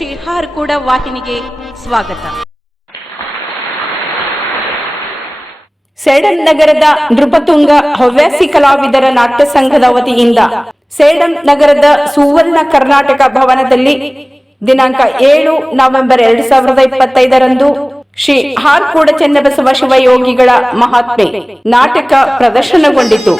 ಶ್ರೀ ಹಾರ್ಕೂಡ ವಾಹಿನಿಗೆ ಸ್ವಾಗತ. ಸೇಡಂ ನಗರದ ನೃಪತುಂಗ ಹವ್ಯಾಸಿ ಕಲಾವಿದರ ನಾಟ್ಯ ಸಂಘದ ವತಿಯಿಂದ ಸೇಡಂ ನಗರದ ಸುವರ್ಣ ಕರ್ನಾಟಕ ಭವನದಲ್ಲಿ ದಿನಾಂಕ 7 ನವೆಂಬರ್ 2025ರಂದು ಶ್ರೀ ಹಾರ್ಕೂಡ ಚೆನ್ನಬಸವ ಶಿವಯೋಗಿಗಳ ಮಹಾತ್ಮೆ ನಾಟಕ ಪ್ರದರ್ಶನಗೊಂಡಿತು.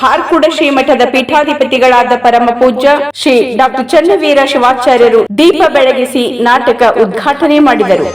ಹಾರ್ಕೂಡ ಶ್ರೀಮಠದ ಪೀಠಾಧಿಪತಿಗಳಾದ ಪರಮ ಪೂಜ್ಯ ಶ್ರೀ ಡಾಕ್ಟರ್ ಚನ್ನವೀರ ಶಿವಾಚಾರ್ಯರು ದೀಪ ಬೆಳಗಿಸಿ ನಾಟಕ ಉದ್ಘಾಟನೆ ಮಾಡಿದರು.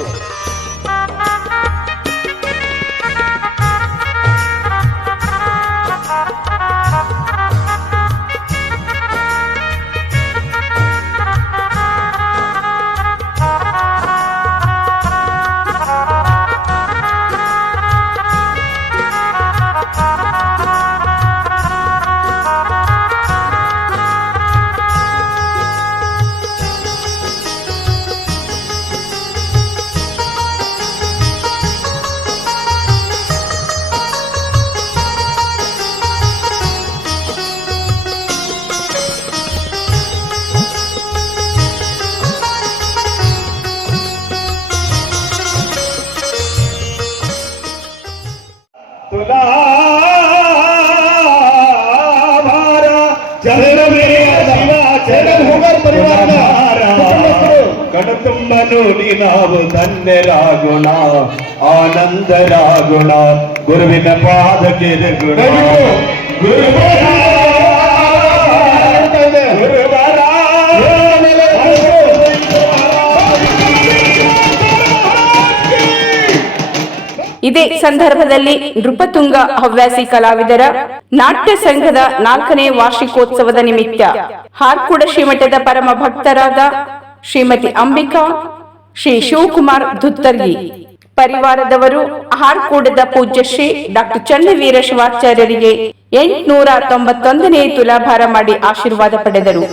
ಕಣತುಂಬ ನೋಡಿ ನಾವು ಧನ್ಯರಾಗೋಣ, ಆನಂದರಾಗೋಣ, ಗುರುವಿನ ಪಾದಕ್ಕೆ ಗುಣ ಇದೇ ಸಂದರ್ಭದಲ್ಲಿ ನೃಪತುಂಗ ಹವ್ಯಾಸಿ ಕಲಾವಿದರ ನಾಟ್ಯ ಸಂಘದ 4ನೇ ವಾರ್ಷಿಕೋತ್ಸವದ ನಿಮಿತ್ತ ಹಾರ್ಕೂಡ ಶ್ರೀಮಠದ ಪರಮ ಭಕ್ತರಾದ ಶ್ರೀಮತಿ ಅಂಬಿಕಾ, ಶ್ರೀ ಶಿವಕುಮಾರ್ ಧುತ್ತರ್ಗಿ ಪರಿವಾರದವರು ಹಾರ್ಕೂಡದ ಪೂಜ್ಯ ಶ್ರೀ ಡಾಕ್ಟರ್ ಚನ್ನವೀರ ಶಿವಾಚಾರ್ಯರಿಗೆ 891ನೇ ತುಲಾಭಾರ ಮಾಡಿ ಆಶೀರ್ವಾದ ಪಡೆದರು.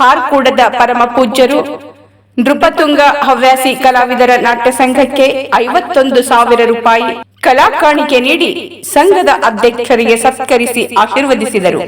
ಹಾರ್ಕೂಡದ ಪರಮ ಪೂಜ್ಯರು ನೃಪತುಂಗ ಹವ್ಯಾಸಿ ಕಲಾವಿದರ ನಾಟ್ಯ ಸಂಘಕ್ಕೆ 51,000 ರೂಪಾಯಿ ಕಲಾ ಕಾಣಿಕೆ ನೀಡಿ ಸಂಘದ ಅಧ್ಯಕ್ಷರಿಗೆ ಸತ್ಕರಿಸಿ ಆಶೀರ್ವದಿಸಿದರು.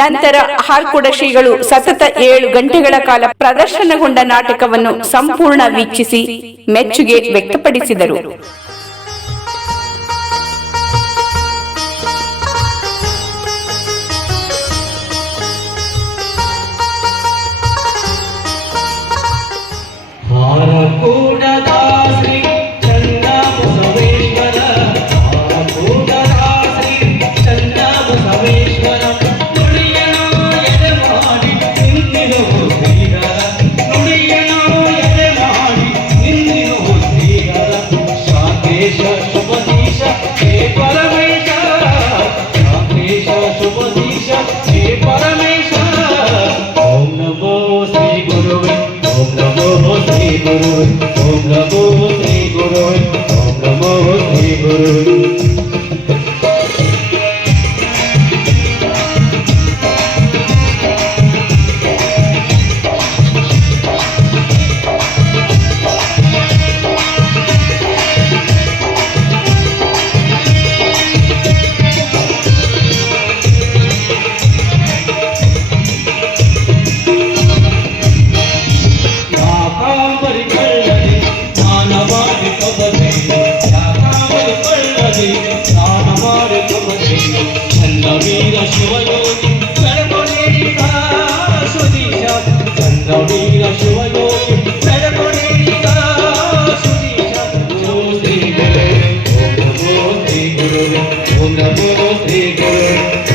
ನಂತರ ಹಾರ್ಕೂಡ ಶ್ರೀಗಳು ಸತತ 7 ಗಂಟೆಗಳ ಕಾಲ ಪ್ರದರ್ಶನಗೊಂಡ ನಾಟಕವನ್ನು ಸಂಪೂರ್ಣ ವೀಕ್ಷಿಸಿ ಮೆಚ್ಚುಗೆ ವ್ಯಕ್ತಪಡಿಸಿದರು. ಹಾರ್ಕೂಡದ ಶ್ರೀ ಚನ್ನಬಸವೇಶ್ವರ ಶಾಂತೇಶ ಶುಭದೀಶ ಹೇ ಪರಮೇಶ ಶಾಂತೇಶ ಶುಭದೀಶ ಹೇ ಪರಮೇಶ ಓಂ ನಮೋ ಶ್ರೀ ಗುರುವೇ ಓಂ ನಮೋ ಶ್ರೀ ಗುರುವೇ ಓಂ ನಮೋ ಶ್ರೀ ಗುರುವೇ ಓಂ ನಮೋ ಶ್ರೀ ಗುರುವೇ ಚಂದ್ರವೀರ ಶಿವಯೋಗಿ ಬೆಳಕೊಡಿದ ಸುದೀಶ ಚಂದ್ರವೀರ ಶಿವಯೋಗಿ ಬೆಳಕೊಡಿದ ಸುದೀಶ ಓಂ ಶ್ರೀ ಗುರು ಓಂ ನಮೋ ಶ್ರೀ ಗುರು ಓಂ ನಮೋ ಶ್ರೀ ಗುರು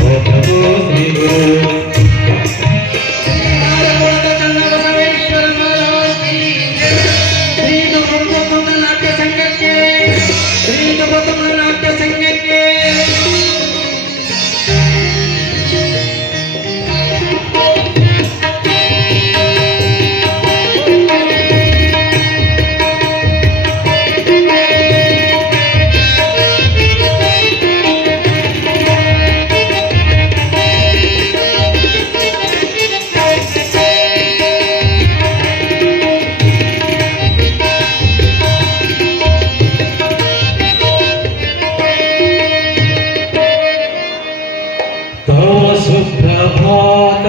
ಓಂ ನಮೋ ಶ್ರೀ ಗುರು ಸುಪ್ರಭಾತ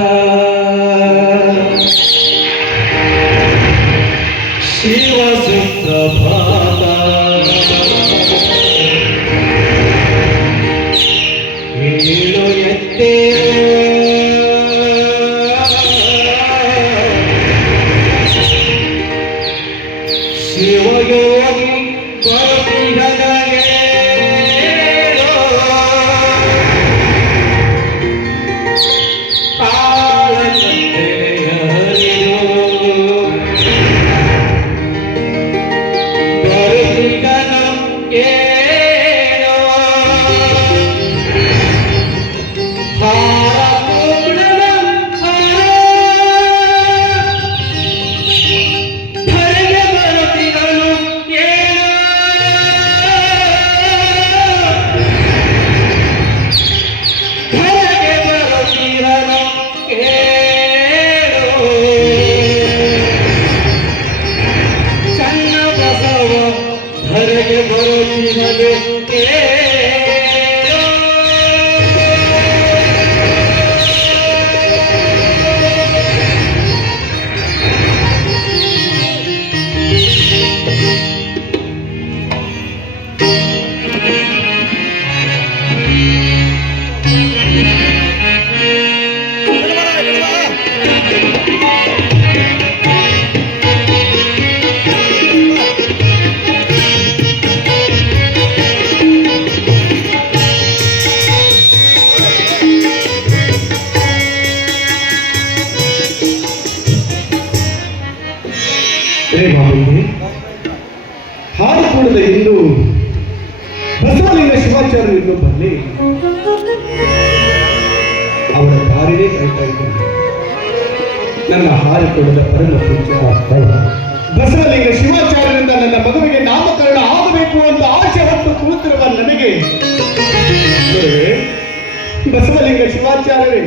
ಶಿವ ಸುಪ್ರಭಾತ ಏಳು ಎತ್ತೆ ಶಿವಯೋಗಿ ಹಾಲು ಕೂಡದ ಇಂದು ಬಸವಲಿಂಗ ಶಿವಾಚಾರ್ಯರು ಇನ್ನು ಬರಲೇ ಅವರ ದಾರಿನೇ ಕಾಯ್ತಾ ಇದ್ದಾರೆ. ನನ್ನ ಹಾಲು ಕೂಡದ ಪರಮ ಪೂಜ್ಯ ಬಸವಲಿಂಗ ಶಿವಾಚಾರ್ಯರಿಂದ ನನ್ನ ಮಗುವಿಗೆ ನಾಮಕರಣ ಆಗಬೇಕು ಅಂತ ಆಸೆ ಹೊತ್ತು ಕೂತಿರುವ ನನಗೆ ಬಸವಲಿಂಗ ಶಿವಾಚಾರ್ಯರೇ,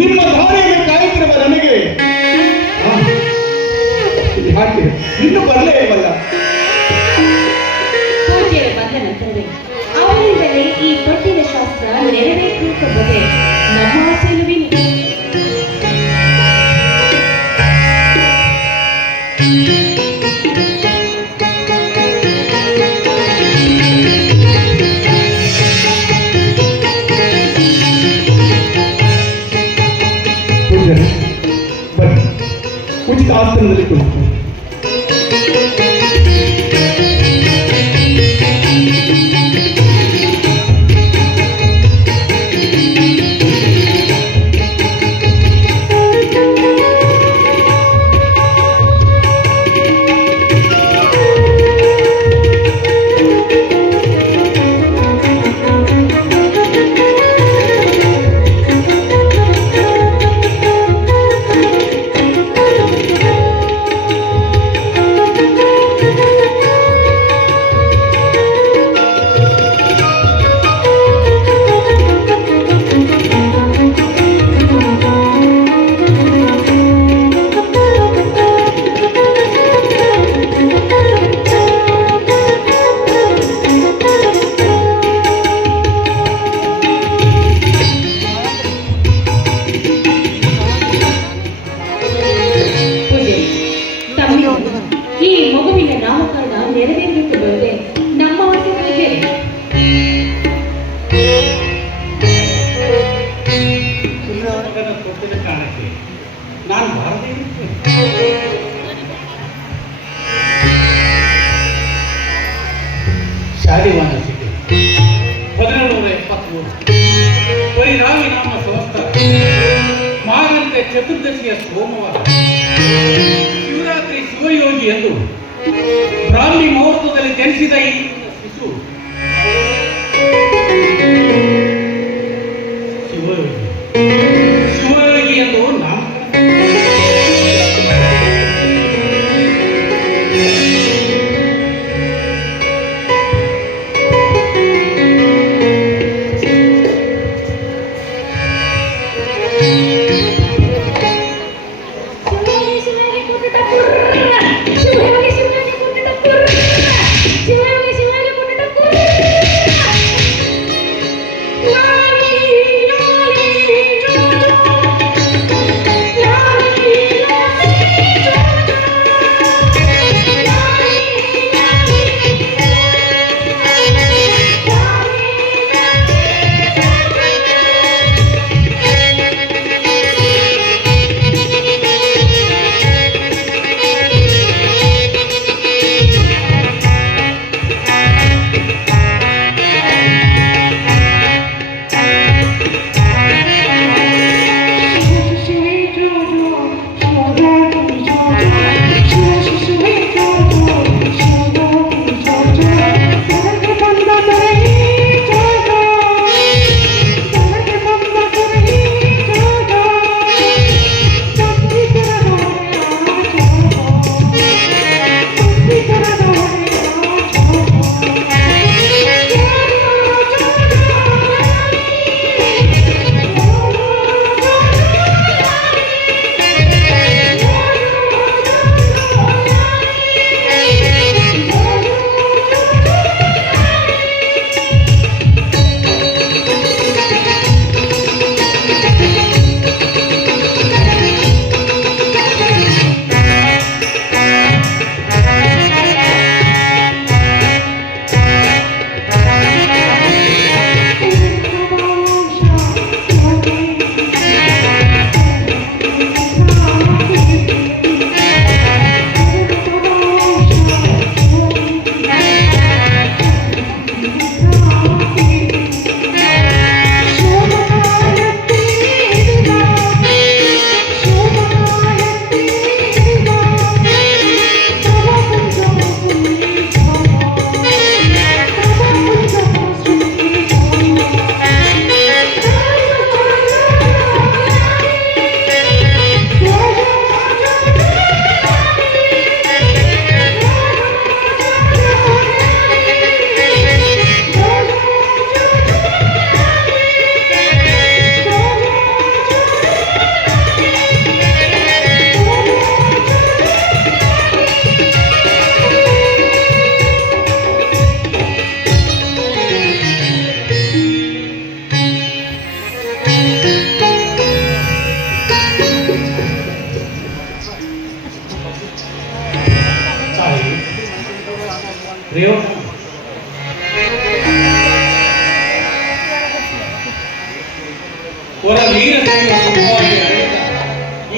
ನಿಮ್ಮ ದಾರಿಯನ್ನು ಕಾಯುತ್ತಿರುವ ನನಗೆ ಯಾಕೆ ಇನ್ನು ಬರಲೇ ಇಲ್ಲವಲ್ಲ? ಪೂಜೆಯ ಬಂದ ನಂತರವೇ ಅವರಿಂದಲೇ ಈ ತೊಟ್ಟಿನ ಶಾಸ್ತ್ರ ನೆರವೇರಿಸುವ ಬಗ್ಗೆ ನಮ್ಮ ಆಸೆಯನ್ನು ಪೂಜಾರಿ ಬನ್ನಿ, ಉಚಿತ ಆಸನದಲ್ಲಿ ಕುಳಿತು. ಶಾಲಿವಾನ ಸಿಟಿ 1773 ಪರಿಣಾಮಿ ನಮ್ಮ ಸಂಸ್ಥಾನ ಮಾಗಂತೆ ಚತುರ್ದಶಿಯ ಸೋಮವಾರ ಶಿವರಾತ್ರಿ ಶಿವಯೋಗಿ ಎಂದು ಬ್ರಾಹ್ಮಿ ಮುಹೂರ್ತದಲ್ಲಿ ಜನಿಸಿದ ಈ ಶಿಶು ಶಿವಯೋಗಿ ಎಂದು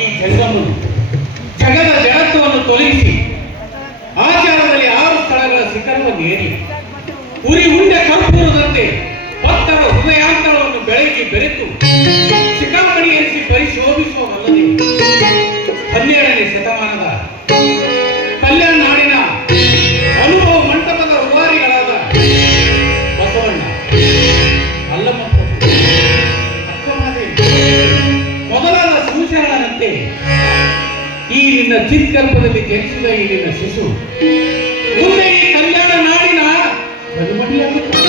ಈ ಜಗದ ಜಡತ್ವವನ್ನು ತೊಲಗಿಸಿ ಆಚಾರದಲ್ಲಿ 6 ಸ್ಥಳಗಳ ಶಿಖರವನ್ನು ಏರಿ ಉರಿ ಉಂಡೆ ಕರ್ಪೂರದಂತೆ ಭಕ್ತರ ಹೃದಯಾಂತರವನ್ನು ಬೆಳಗಿ ಬೆರೆತು ಶಿಖಾಮಣಿ ಎನಿಸಿ ಪರಿಶೋಭಿಸುವವಲ್ಲದೆ 12ನೇ ಶತಮಾನದ ಕಲ್ಯಾಣ ನಾಡಿನ ಅನುಭವ ಮಂಟಪದ ರೂವಾರಿಗಳಾದ ಬಸವಣ್ಣ, ಅಲ್ಲಮಪ್ಪ, ಅಕ್ಕಮಹಾದೇವಿ ಮೊದಲಾದ ಶಿವಶರಣನಂತೆ ಈ ನಿನ್ನ ಚಿತ್ಕಲ್ಪದಲ್ಲಿ ಜನಿಸಿದ ಈ ನಿನ್ನ ಶಿಶು ಮುಂದೆ ಈ ಕಲ್ಯಾಣ ನಾಡಿನ ಬಲುಮಡಿಯಾಗುತ್ತದೆ.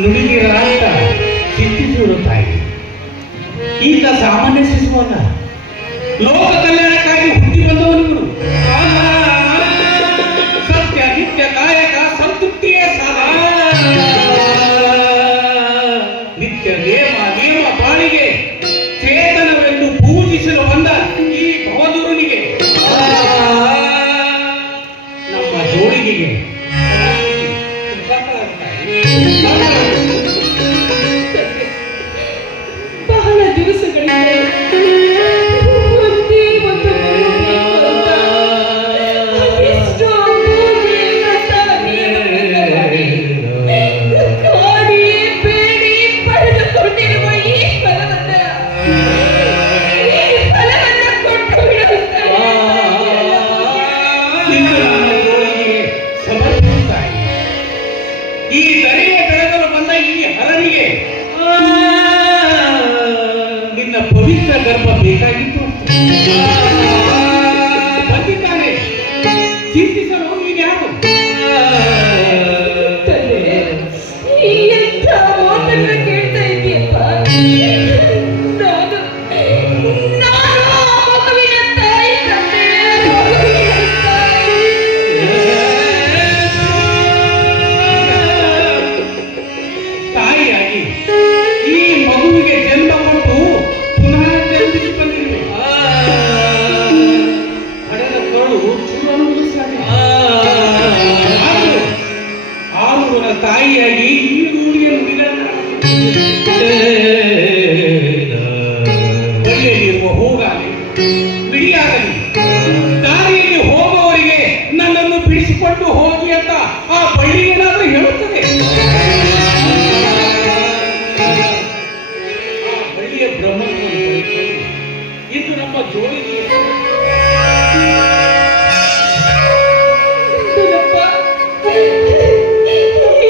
ನುಡಿದಿರ ಅಂತ ಚಿಂತಿಸುವುದು ತಾಯಿ. ಈತ ಸಾಮಾನ್ಯ ಶಿಶುವಲ್ಲ, ಲೋಕ ಕಲ್ಯಾಣಕ್ಕಾಗಿ ಹುಟ್ಟಿ ಬಂದವನು. ಸತ್ಯ ನಿತ್ಯ ಕಾಯಕ ಸಂತೃಪ್ತಿಯೇ ಸಾಧನ. ನಿತ್ಯ ನೇಮ ಬಾಳಿಗೆ ಚೇತನವೆಂದು ಪೂಜಿಸಲು ಬಂದ ಈ ಭವದುರುನಿಗೆ, ನಮ್ಮ ಜೋಡಿಗೆ ಈ ಹರನಿಗೆ ನಿನ್ನ ಪವಿತ್ರ ಗರ್ಭ ಬೇಕಾಗಿತ್ತು. ಬಂದಿದ್ದಾನೆ, ಚಿಂತಿಸಲು ನೀನು ಯಾರು? ಕೇಳ್ತಾ ಇದೆಯಪ್ಪ. ನಾನು ಮಗುವಿನ ತಾಯಿ ತಂದೆ. ತಾಯಿಯಾಗಿ ಈ ಮಗುವಿಗೆ ಜನ್ಮ ಕೊಟ್ಟು ಪುನಃ ಜನ್ಮಿಸಿ ಬಂದಿರುವೆ. ಹಡೆದ ಕರುಳು ಚೂರನ್ನು ಸಾಗಿ. ಆದರೂ ತಾಯಿಯಾಗಿ ಈ ರೂಢಿಯನ್ನು ಬಳಿಯಲ್ಲಿರುವ ಹೋಗಾಗಲಿ ಬಿಡಿಯಾಗಲಿ ದಾರಿಯಲ್ಲಿ ಹೋಗುವವರಿಗೆ ನನ್ನನ್ನು ಬಿಡಿಸಿಕೊಂಡು ಹೋಗಿ ಅಂತ ಆ ಬಳ್ಳಿ ಏನಾದರೂ ಹೇಳುತ್ತದೆ. ಆ ಬಳ್ಳಿಯ ಬ್ರಹ್ಮವನ್ನು ಪಡೆದುಕೊಂಡು ಇಂದು ನಮ್ಮ ಜೋಡಿ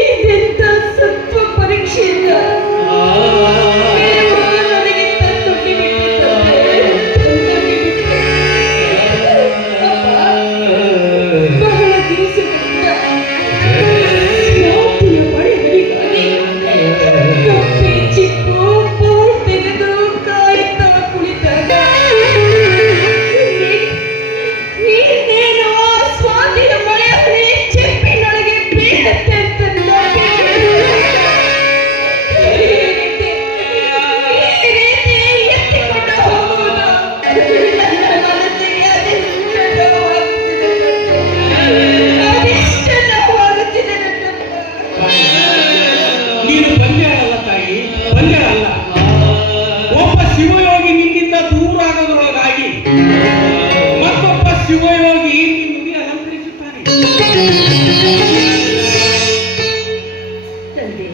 ಇದೆಂತ ಸತ್ವ ಪರೀಕ್ಷೆಯಿಂದ ನನಗೆ ತಂದೊಡ್ಡಿ ಬಹಳ ದಿವಸಗಳಿಂದ ಸ್ವಾತಿಯ ಪಡೆಗಳಿಗಾಗಿ ಕಪ್ಪೆ ಚಿಕ್ಕು ಬೋರ್ ತೆಗೆದು ಕಾಯುತ್ತಾ ಕುಳಿತಾಗ ನೀನೇನು ಆ ಸ್ವಾತಿಯ ಮಳೆಯಲ್ಲಿ ಚೆಪ್ಪಿನೊಳಗೆ ಬೀಳುತ್ತೆ ಅಂತ ಈ ರೀತಿ ಎತ್ತಿಕೊಂಡು ಹೋಗುವುದು ನನ್ನ ಮನಸ್ಸಿಗೆ ಅದೆಷ್ಟು ನೋವಾಗುತ್ತಿದೆ ನನ್ನಪ್ಪ. ನೀನು ಬಂದ್ಯಾಳಲ್ಲ ತಾಯಿ, ಬಂದ್ಯಾಳಲ್ಲ. ಒಬ್ಬ ಶಿವಯೋಗಿ ನಿನ್ನಿಂದ ದೂರ ಆಗೋದ್ರೊಳಗಾಗಿ ಮತ್ತೊಬ್ಬ ಶಿವಯೋಗಿ ನಿನ್ನುಡಿ ಅಲಂಕರಿಸುತ್ತಾನೆ. ತಂದೆ,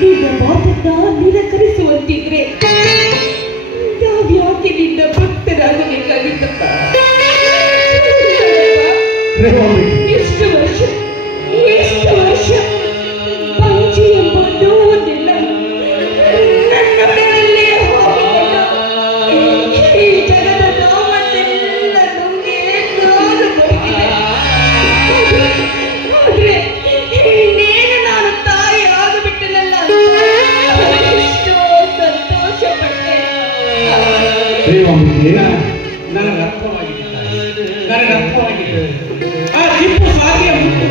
ನಿನ್ನ ಮಾತನ್ನ ನಿರಾಕರಿಸುವಂತಿದ್ರೆ ನಾವ್ಯಾಕೆ ನಿನ್ನ ಭಕ್ತರಾಗಬೇಕಾಗಿತ್ತಪ್ಪ? ಎಷ್ಟು ವರ್ಷ ಪಂಚಿ ಎಂಬ ನೋವನ್ನೆಲ್ಲ ನನ್ನೊಡಲಲ್ಲಿ ಹೋಗಿಕೊಂಡು ಈ ಜಗದ ನೋವನ್ನೆಲ್ಲ ನುಂಗಿ ನಾನು ಬದುಕಿದೆ. ಆದ್ರೆ ಇನ್ನೇನು ನಾನು ತಾಯಿ ಆಗಿಬಿಟ್ಟನಲ್ಲ, ಎಷ್ಟೋ ಸಂತೋಷ ಪಟ್ಟೆ. ನನಗೆ ಅರ್ಥವಾಗಿದೆ ತಾಯಿ, ನನಗೆ ಅರ್ಥವಾಗಿದೆ. ಆ ಚಿಪ್ಪು ಸಾರಿಯ ಮುತ್ತು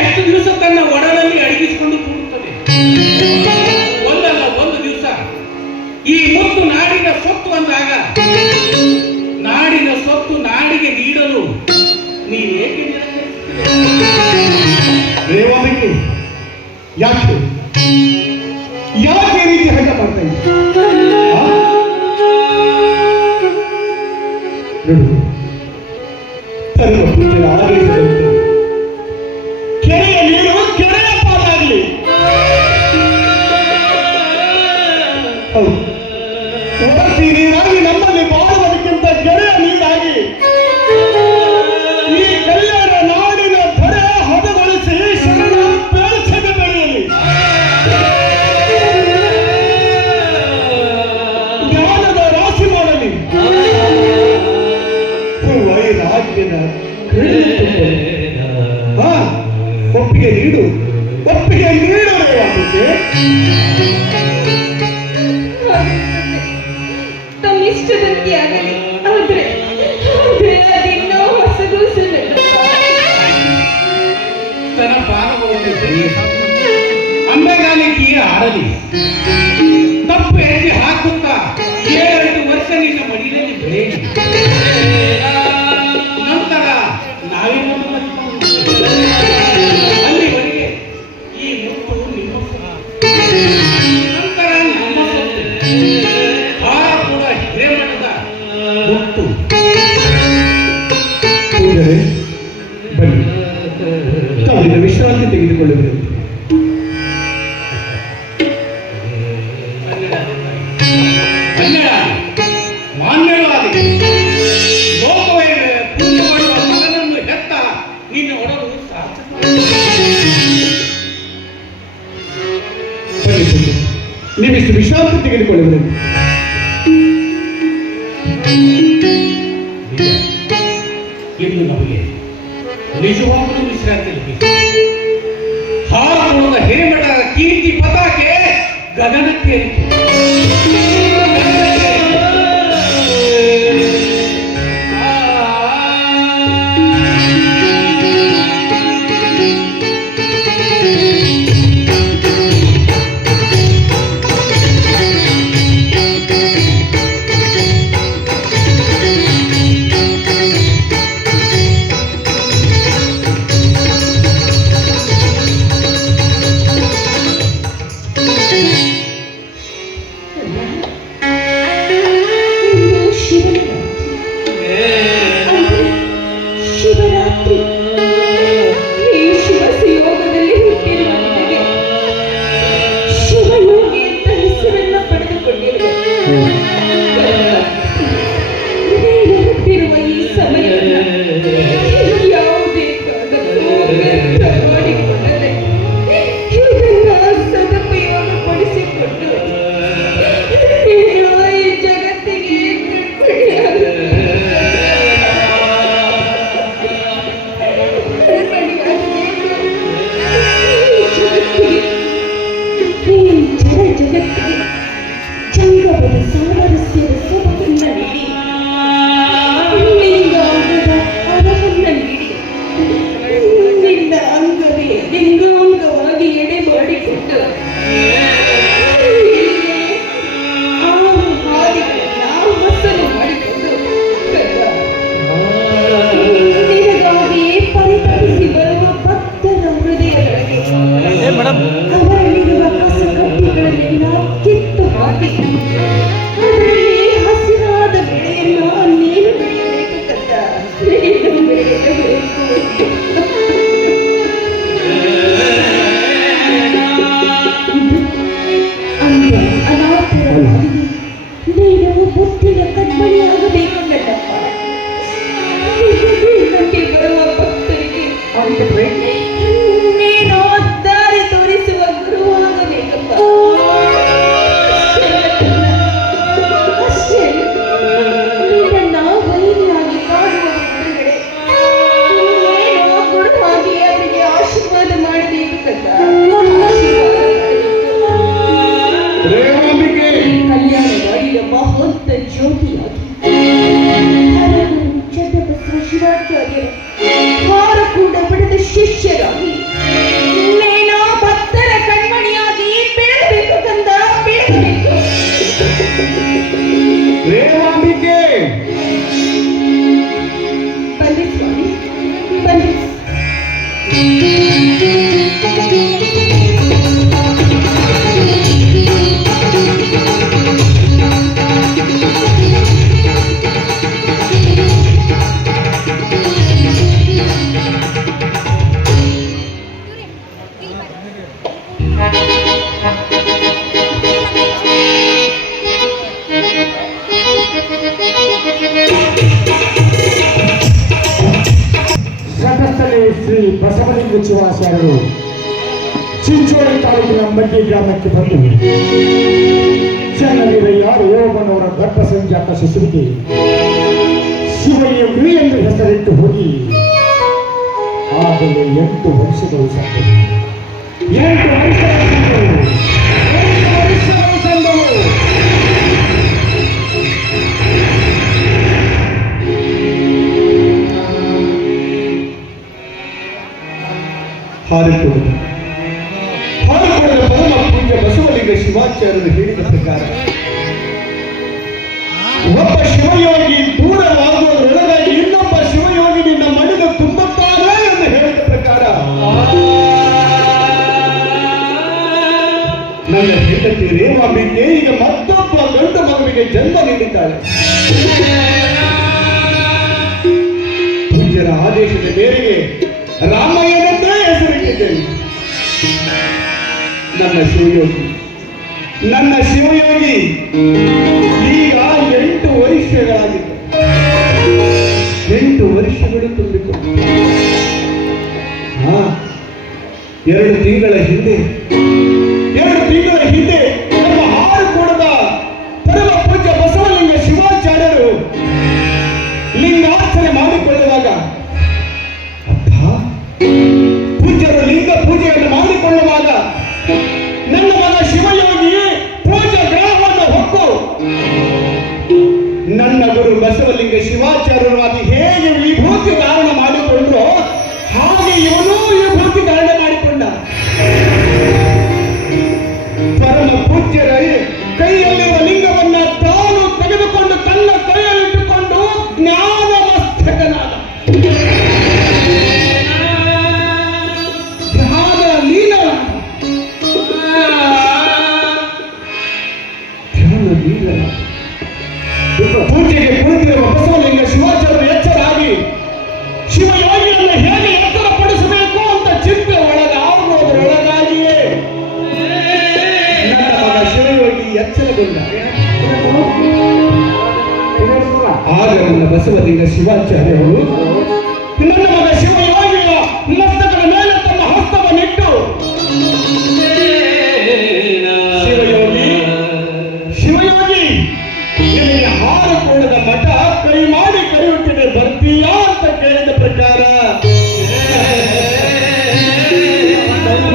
ಎಷ್ಟು ದಿವಸ ತನ್ನ ಒಡಲಲ್ಲಿ ಅಡಗಿಸಿಕೊಂಡು ಕೂಡುತ್ತದೆ. ಒಂದಲ್ಲ ಒಂದು ದಿವಸ ಈ ಮುತ್ತು ನಾಡಿನ ಸೊತ್ತು ಅಂದಾಗ ನಾಡಿನ ಸೊತ್ತು ನಾಡಿಗೆ ನೀಡಲು ನೀನು ಏಕೆ ರೇವಾಂಬಿಕೆ, ಯಾಕೆ ಯಾಕೆ ಈ ರೀತಿ ಹಠ ಮಾಡ್ತಾ ಇದ್ದೀಯ? ನೋಡು, ಸರ್ವ ಪೂಜೆಯ ಆದೇಶದಂತೆ ಕೆರೆಯ ನೀರು ಕೆರೆಯ ಪಾಲಾಗಲಿ. ಹೌದು, ಒಳತಿ ನೀರಾಗಿ ನಮ್ಮಲ್ಲಿ ಬಾಳುವುದಕ್ಕಿಂತ ಕೆರೆಯ ನೀರಾಗಿ ಈ ಕಲ್ಯಾಣ ನಾಡಿನ ಧರೆ ಹದಗೊಳಿಸಿ ಶರಣ ಬೆಳೆಸದ ಬೆಳೆಯಲಿ. ಜ್ಞಾನದ ರಾಶಿ ಮಾಡಲಿ. ವೈರಾಗ್ಯದ ಒಪ್ಪಿಗೆ ನೀಡು, ಒಪ್ಪಿಗೆ ನೀಡಬೇಕಾಗುತ್ತೆ. ತಮ್ಮ ಇಷ್ಟದಂತೆ ಆಗಲಿ. ಆದ್ರೆ ಅದಿನ್ನೂ ಹೊಸಗೂಸು ತನ್ನ ಪಾದಗಳನ್ನು ಅಂಬೆಗಾಲಿಕೆಯ ಆಡಲಿ. ತಪ್ಪು ಹೆಜ್ಜೆ ಹಾಕುತ್ತಾ 7 ವರ್ಷ ನಿನ್ನ ಮಡಿಲಲ್ಲಿ ಬೆಳೆಯಲಿ. ನಂತರ ನಾವೇನನ್ನು ಅಲ್ಲಿವರೆಗೆ ಈ ಮುತ್ತು ನಿಮ್ಮ ನಂತರ ನಮ್ಮ ಸೊತ್ತು. ಭಾರ ಕೂಡ ಹಿರೇಮಠದ ಮುತ್ತು. ಕೂಡಲೇ ಬನ್ನಿ, ತಾವಿನ ವಿಶ್ರಾಂತಿ ತೆಗೆದುಕೊಳ್ಳಬೇಕು. ನೀವಿಷ್ಟು ವಿಶ್ರಾಂತಿ ತೆಗೆದುಕೊಳ್ಳುವುದು ಇನ್ನು ನಮಗೆ ನಿಜವಾಗಲೂ ವಿಶ್ರಾಂತಿ ಲಭಿಸಿದೆ. ಹಾರಮೂಲದ ಹಿರೇಮಠದ ಕೀರ್ತಿ ಪತಾಕೆ ಗಗನಕ್ಕೇರಿತು. ಶಿವರಾತ್ರಿ ಈ ಶಿವ ಸಂಯೋಗದಲ್ಲಿ ಹುಟ್ಟಿರುವ ನಿನಗೆ ಶಿವಯೋಗಿ ಅಂತ ಹೆಸರನ್ನ ಪಡೆದುಕೊಂಡಿರುವೆ. ನೀನು ಹುಟ್ಟಿರುವ ಈ ಸಮಯವನ್ನ ಯಾವುದೇ ಕಾರಣಕ್ಕೂ ವ್ಯರ್ಥ ಮಾಡಿಕೊಳ್ಳದೆ ಇದನ್ನ ಸದುಪಯೋಗಪಡಿಸಿಕೊಂಡು ನೀನು ಈ ಜಗತ್ತಿಗೆ ಜಗತ್ತಿಗೆ ಜಂಗಮದ ಸಾಮರಸ್ಯದ ಸೊಬಗನ್ನ ನೀಡಿ ಲಿಂಗಾಂಗದ ಅರವನ್ನ ನೀಡಿ ನಿನ್ನ ಅಂಗವೇ ಲಿಂಗಾಂಗವಾಗಿ ಎಡೆ ಮಾಡಿಕೊಂಡು ಆರು ಹಾದಿಗಳನ್ನ ಹಸನು ಮಾಡಿಕೊಂಡು ನಿನಗಾಗಿಯೇ ಪರಿತಪಿಸಿ ಬರುವ ಭಕ್ತರ ಹೃದಯಗಳಿಗೆ ಅವರಲ್ಲಿರುವ ಕಸಕಡ್ಡಿಗಳನ್ನೆಲ್ಲ ಕಿತ್ತು ಹಾಕಿ ಅದರಲ್ಲಿ ಹಸಿರಾದ ಬೆಳೆಯನ್ನು ನೀನು ಬೆಳೆಯಬೇಕು ಕತ್ತ. ನೀನು ಬೆಳೆಯಬೇಕು. ಅಂದ ಅನಾಥರವಾಗಿ ನೀನು ಬುದ್ಧಿಯ ಕಣ್ಮಣಿಯಾಗಬೇಕು ಗಂಡಪ್ಪ. ನಿನಗೆ ಬರುವ ಭಕ್ತರಿಗೆ ನೀನು ದಾರಿ ತೋರಿಸುವ ಗುರುವಾಗಬೇಕಪ್ಪ. ಅಷ್ಟೇ ನಿನ್ನ ವೈರಿಯಾಗಿ ಕಾಡುವ ಹೊರಗಡೆ ನೀನು ಗುರುವಾಗಿ ಅವರಿಗೆ ಆಶೀರ್ವಾದ ಮಾಡಬೇಕು ಕತ್ತ. ಕಲ್ಯಾಣ ಮಾಡಿದ ಮಹಂತ ಜ್ಯೋತಿಯಾಗಿ ಚಂದ್ರಬಸವ ಶಿವಾಚಾರ್ಯರ ಹಾರಕೂಟ ಪಡೆದ ಶಿಷ್ಯರಾಗಿ ನೀನು ಭಕ್ತರ ಕಣ್ಮಣಿಯಾಗಿ ಬೆಳಗಬೇಕು ಕಂದ, ಬೆಳಗಬೇಕು. ರೇವಾಂಬಿಕೆ ಬನ್ನಿ ಸ್ವಾಮಿ, ಬನ್ನಿ. ಸತಸ್ಥಳೇ ಶ್ರೀ ಬಸವಲಿಂಗ ಶಿವಾಚಾರ್ಯರು ಚಿಂಚೋಳಿ ತಾಲೂಕಿನ ಮಡ್ಡಿ ಗ್ರಾಮಕ್ಕೆ ಬಂದು ಚೆನ್ನವೀರಯ್ಯ ರೇವಮ್ಮನವರ ಗರ್ಭ ಸಂಜಾತ ಶಿಶುವಿಗೆ ಶಿವಯೋಗಿ ಎಂದು ಹೆಸರಿಟ್ಟು ಹೋಗಿ ಆಗಲೇ 8 ವರ್ಷಗಳು ಸಂದವು. 8 ವರ್ಷಗಳು ಸಂದವು. ಹಾರಿಕೊಳ್ಳುವುದು ಪರಮ ಪೂಜ್ಯ ಬಸವಲಿಂಗ ಶಿವಾಚಾರ್ಯರು ಹೇಳಿದ ಪ್ರಕಾರ ಒಬ್ಬ ಶಿವಯೋಗಿ ದೂರವಾಗುವುದರೊಳಗಾಗಿ ಇನ್ನೊಬ್ಬ ಶಿವಯೋಗಿ ನಿನ್ನ ಮಡಿಲು ತುಂಬುತ್ತಾರೆ ಎಂದು ಹೇಳಿದ ಪ್ರಕಾರ ನನ್ನ ಹೆಂಡತಿ ರೇವಾಂಬಿಕೆ ಈಗ ಮತ್ತೊಬ್ಬ ಗಂಡು ಮಗುವಿಗೆ ಜನ್ಮ ನೀಡಿದ್ದಾಳೆ. ಪೂಜ್ಯರ ಆದೇಶದ ಮೇರೆಗೆ ರಾಮಯ್ಯನಂದೇ ಹೆಸರಿಟ್ಟಿದ್ದೇನೆ. ನನ್ನ ಶಿವಯೋಗಿ ಈಗ 8 ವರ್ಷಗಳಾಗಿತ್ತು. 8 ವರ್ಷಗಳು ತುಂಬಿಕೊಂಡು 2 ತಿಂಗಳ ಹಿಂದೆ ನಮ್ಮ ಎಂದ. ಆಗ ನನ್ನ ಬಸವಲಿಂಗ ಶಿವಾಚಾರ್ಯರು ನನ್ನ ಮಗ ಶಿವಯೋಗಿಯ ಮಸ್ತಕದ ಮೇಲೆ ತಮ್ಮ ಹಸ್ತವನ್ನಿಟ್ಟು, ಶಿವಯೋಗಿ ನಿಮಗೆ ಹಾರಕೋಣದ ಮಠ ಕೈ ಮಾಡಿ ಕರೆಯುತ್ತಿದೆ, ಬರ್ತೀಯಾ ಅಂತ ಕೇಳಿದ ಪ್ರಕಾರ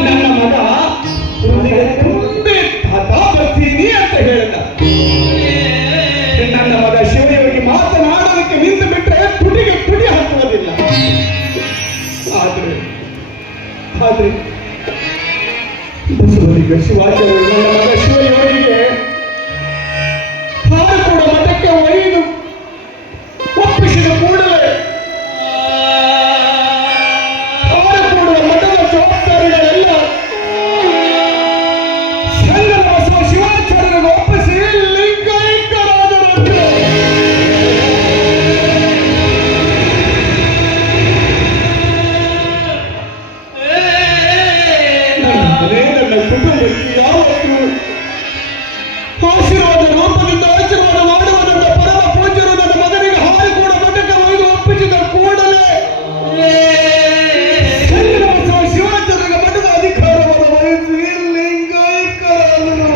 ನನ್ನ ಮಗ ತುಂಬಿ ತಾತ ಬರ್ತೀನಿ ಅಂತ ಹೇಳಿದ. ನನ್ನ ಮಗ ಶಿವಯೋಗಿ ಮಾತನಾಡೋದಕ್ಕೆ ನಿಂತು ಬಿಟ್ಟರೆ ತುಟಿಗೆ ತುಟಿ ಹಾಕುವುದಿಲ್ಲ. ಆದ್ರೆ ಬಸವಲಿಂಗ ಶಿವಾಚಾರ್ಯರು ನನ್ನ ಮಗ ಶಿವಯೋಗಿಗೆ ಹಾರಕೋಡ ಮಠಕ್ಕೆ ಒಯ್ದು ಒಪ್ಪಿಸಿದ ಕೂಡಲೇ ಹಾರಕೋಡುವ ಮಠದ ಜವಾಬ್ದಾರಿಗಳೆಲ್ಲ ಸಂಗಮ ಬಸವ ಶಿವಾಚಾರ್ಯರಿಗೆ ಒಪ್ಪಿಸಿ ಲಿಂಗೈಕ್ಯರಾದರಂತೆ. ನನ್ನ ಕುಟುಂಬಕ್ಕೆ ಯಾವತ್ತೂ ಆಶೀರ್ವಾದ ರೂಪದಿಂದ ಆಶೀರ್ವಾದ ಮಾಡುವುದನ್ನ ಪರಮ ಪೂಜ್ಯರು ನನ್ನ ಮಗನಿಗೆ ಹಾರಿಕೋಡ ಮಠಕ್ಕೆ ಒಯ್ದು ಒಪ್ಪಿಸಿದ ಕೂಡಲೇ ಸಂಗಮ ಬಸವ ಶಿವಾಚಾರ್ಯರಿಗೆ ಮಠದ ಅಧಿಕಾರವನ್ನು ವಹಿಸಿ ಲಿಂಗೈಕ್ಯರಾದರು.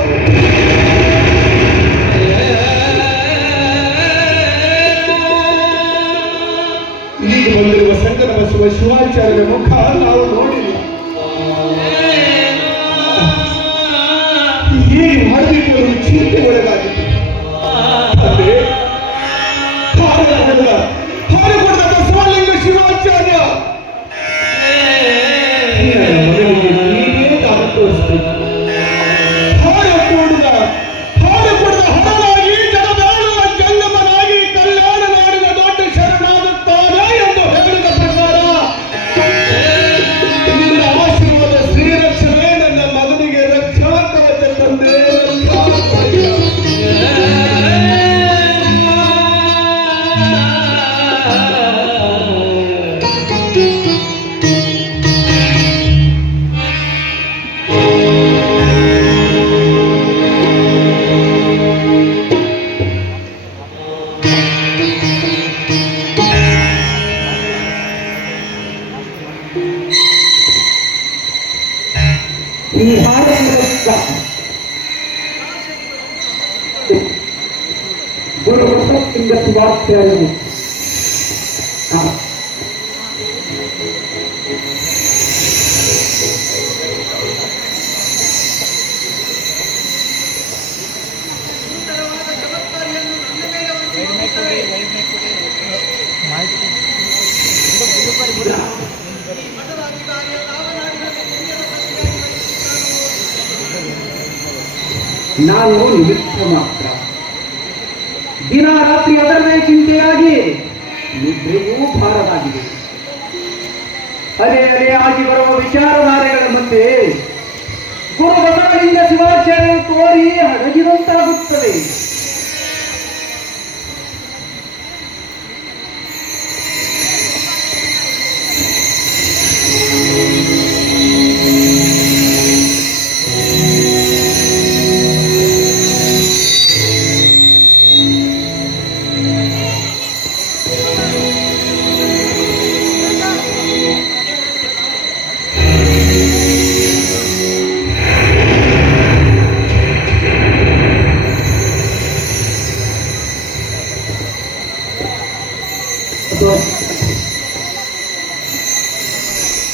ಈಗ ಬಂದಿರುವ ಸಂಗಮ ಬಸವ ಶಿವಾಚಾರ್ಯರ ಮುಖ ನಾವು ನೋಡಿಲ್ಲ. ಹೇಗೆ ಮಾಡಬೇಕು ಅನ್ನೋ ಚಿಂತೆ ಒಳಗಾಗಿತ್ತು. ಹಾರಕೋಡದ ಬಸವಲಿಂಗ ಶಿವಾಚಾರ್ಯ ನನ್ನ ಮಗನಿಗೆ ನೀನೇ ದಾರಿ ತೋರಿಸಬೇಕು. ಹಾರಕೋಡದ ಹರನಾಗಿ ಜಗದಾಳುವ ಜಂಗಮನಾಗಿ ಕಲ್ಯಾಣ ನಾಡಿನ ದೊಡ್ಡ ಶರಣಾಗುತ್ತಾನೆ ಎಂದು ಹೇಳಿದ ಪ್ರಕಾರ ನಿನ್ನ ಆಶೀರ್ವಾದ ಶ್ರೀರಕ್ಷಣೆ ನನ್ನ ಮಗನಿಗೆ ರಕ್ಷಾ ಕವಚ ತಂದೆ. ಈ ಹಾಡನ್ನು ಗುರು ಬಸವಲಿಂಗ ಶಿವಾಚಾರ್ಯರು ನಾನು ನಿಮಿತ್ತ ಮಾತ್ರ. ದಿನ ರಾತ್ರಿ ಅದರದೇ ಚಿಂತೆಯಾಗಿ ನಿದ್ರೆಯೂ ಭಾರವಾಗಿದೆ. ಅದೇ ಆಗಿ ಬರುವ ವಿಚಾರಧಾರೆಗಳ ಮುಂದೆ ಗುರು ಬಸವಲಿಂಗ ಶಿವಾಚಾರ್ಯರು ತೋರಿ ಅಡಗಿದಂತಾಗುತ್ತದೆ.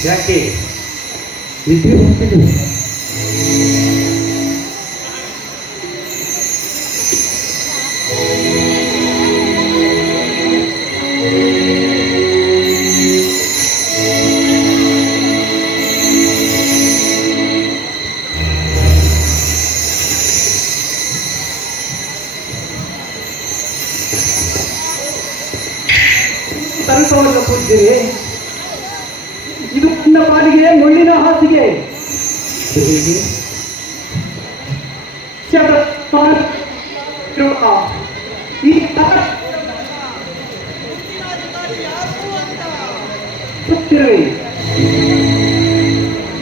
ಯಾಕೆ ನಿದ್ರೆ ಹೋಗ್ತಿದೆ? ತಲುಪವಲ್ಲ ಪೂಜ್ಯರೇ, ಇದು ನನ್ನ ಪಾಲಿಗೆ ಮುಳ್ಳಿನ ಹಾಸಿಗೆ.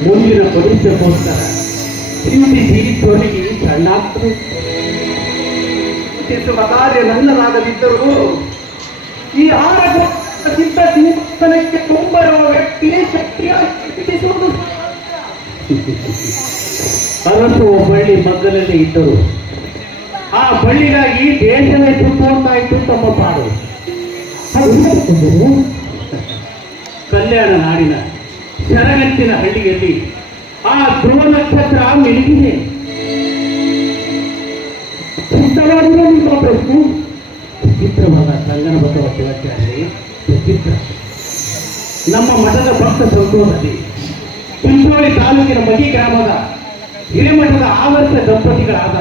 ಮುಂದಿನ ಭವಿಷ್ಯಕ್ಕೋಸ್ಕರ ಚಿಂತಿಸಿ ತೊಡಗಿ ಸಣ್ಣಾಗ್ತದೆ. ಚಿಂತಿಸುವ ಕಾರ್ಯ ನನ್ನದಾಗದಿದ್ದರೂ ಈ ಚಿತ್ತ ಚಿಂತನಕ್ಕೆ ತುಂಬರುವ ವ್ಯಕ್ತಿ ಶಕ್ತಿಯಾಗಿ ಚಿಂತಿಸುವುದು ಅರಸು ಬಳ್ಳಿ ಮಗ್ಗಲಲ್ಲಿ ಇದ್ದರು. ಆ ಬಳ್ಳಿಗಾಗಿ ದೇಶವೇ ಸುತ್ತುವಂತಾಯಿತು ತಮ್ಮ ಪಾಡು. ಕಲ್ಯಾಣ ನಾಡಿನ ಶರಗತ್ತಿನ ಹಳ್ಳಿಯಲ್ಲಿ ಆ ಧ್ರುವ ನಕ್ಷತ್ರ ಮಿನುಗಿದೆ. ಚಿತ್ರವಾಗಿರೋ ನಿಮ್ಮ ಪ್ರಶ್ನೆ ವಿಚಿತ್ರವಾದ ಸಂಗನ ಬಸವ ಶಿವಾಚಾರ್ಯ ವಿಚಿತ್ರ. ನಮ್ಮ ಮಠದ ಭಕ್ತ ಸಂತೋಷದಲ್ಲಿ ಚಿಂಚೋಳಿ ತಾಲೂಕಿನ ಮಗಿ ಗ್ರಾಮದ ಹಿರೇಮಠದ ಆದರ್ಶ ದಂಪತಿಗಳಾದ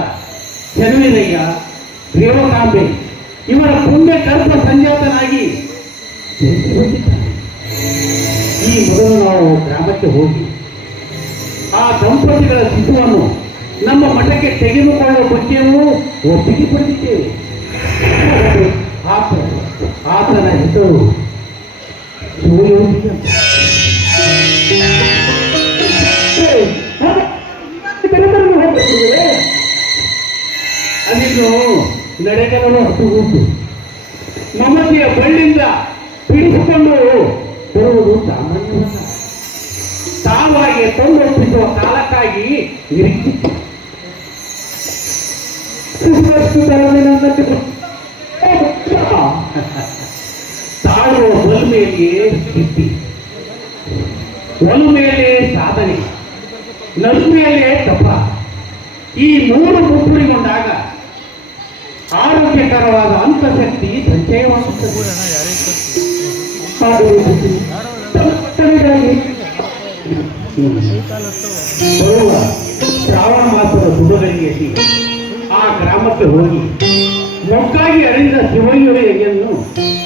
ಚನ್ನವೀರಯ್ಯ ರೇವಕಾಂಬೆ ಇವರ ಪುಣ್ಯ ಕಲ್ಪ ಸಂಜಾತನಾಗಿ ಈ ಮೊದಲು ನಾವು ಗ್ರಾಮಕ್ಕೆ ಹೋಗಿ ಆ ದಂಪತಿಗಳ ಶಿಶುವನ್ನು ನಮ್ಮ ಮಠಕ್ಕೆ ತೆಗೆದುಕೊಳ್ಳುವ ಬಗ್ಗೆಯೂ ಒಪ್ಪಿಗೆ ಪಡೆದಿದ್ದೇವೆ. ಆತನ ಹೆಸರು ಶಿವಯೋಗಿ ಅಂತ. ಅದಿನ್ನು ನಡೆಗಲನ್ನು ಹತ್ತುಗುಂಟು ಮಮತೆಯ ಬಳ್ಳಿಂದ ಬಿಡಿಸಿಕೊಂಡು ಬರುವುದು ಸಾಮಾನ್ಯವಲ್ಲ. ತಾವಾಗಿ ತಂದೊಪ್ಪಿಸುವ ಕಾಲಕ್ಕಾಗಿ ನಿರೀಕ್ಷಿಸಿ ತಾಳುವ ಒಲುಮೆಯಲ್ಲಿಯೇ ಸ್ಥಿತಿ, ಒಲುಮೆಯಲ್ಲೇ ಸಾಧನೆ, ನಲ್ಮೆಯಲ್ಲೇ ತಪ. ಈ ಮೂರು ಮುಪ್ಪುರಿಗೊಂಡಾಗ ಆರೋಗ್ಯಕರವಾದ ಅಂತಃಶಕ್ತಿ ಸಂಚಯವಾಗುತ್ತದೆ. ಬರುವ ಶ್ರಾವಣ ಮಾಸದ ಶುಭಗಳಿಗೆಯಲ್ಲಿ ಆ ಗ್ರಾಮಕ್ಕೆ ಹೋಗಿ ಮೊಗ್ಗಾಗಿ ಅರಿದ ಶಿವಯ್ಯಯನ್ನು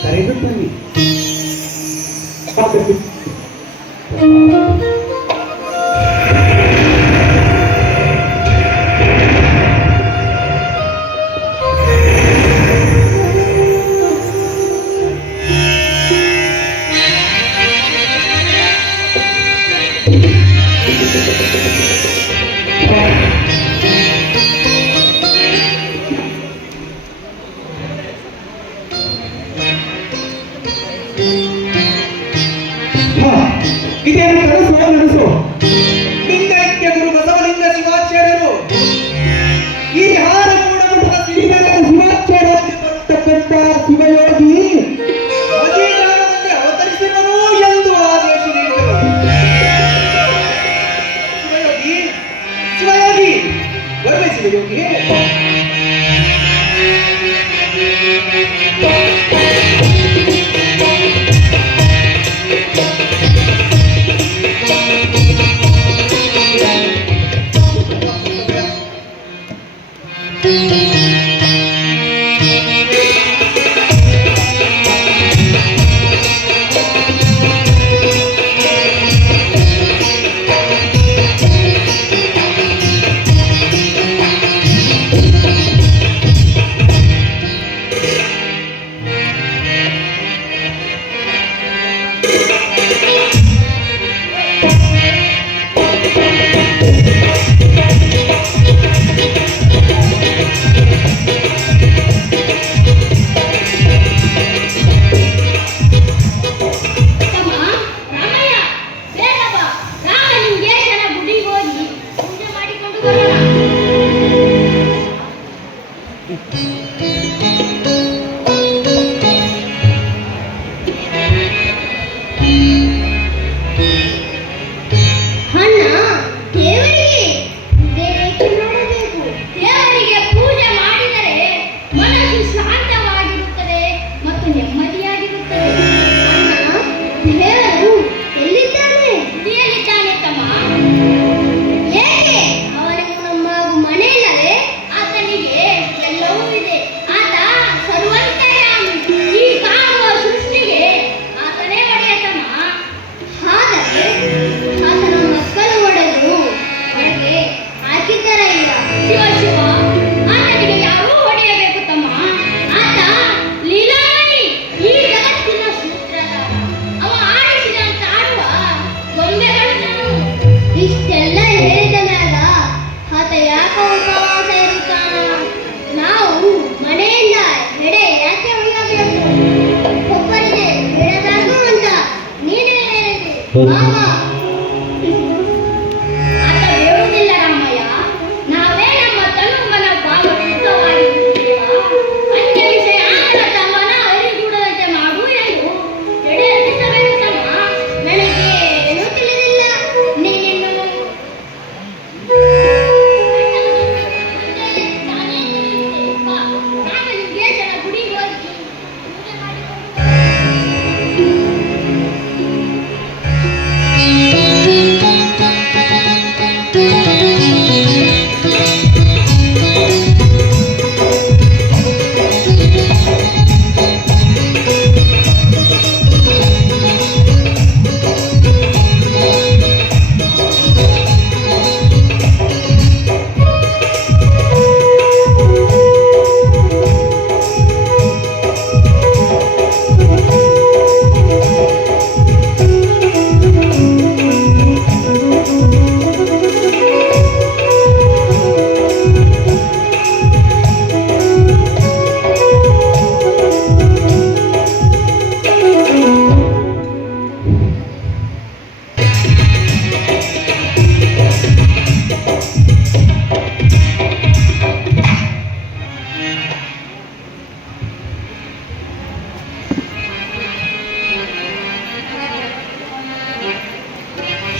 ಕರೆದು ತನ್ನಿ. ಇದೇನು ಕನಸು ನನಸು? ಲಿಂಗೈಕ್ಯ ಗುರು ಬಸವಲಿಂಗ ಶಿವಾಚಾರ್ಯರು ಈ ಹಾರ ಕೂಡ ಶಿವಾಚಾರ್ಯ ಬರತಕ್ಕಂಥ ಶಿವಯೋಗಿ ಅವತರಿಸಿದರು ಎಂದು ಆದೇಶ ನೀಡಿದರು. ಶಿವಯೋಗಿ ಶಿವಯೋಗಿ ಬರಲಿ ಶಿವಯೋಗಿ.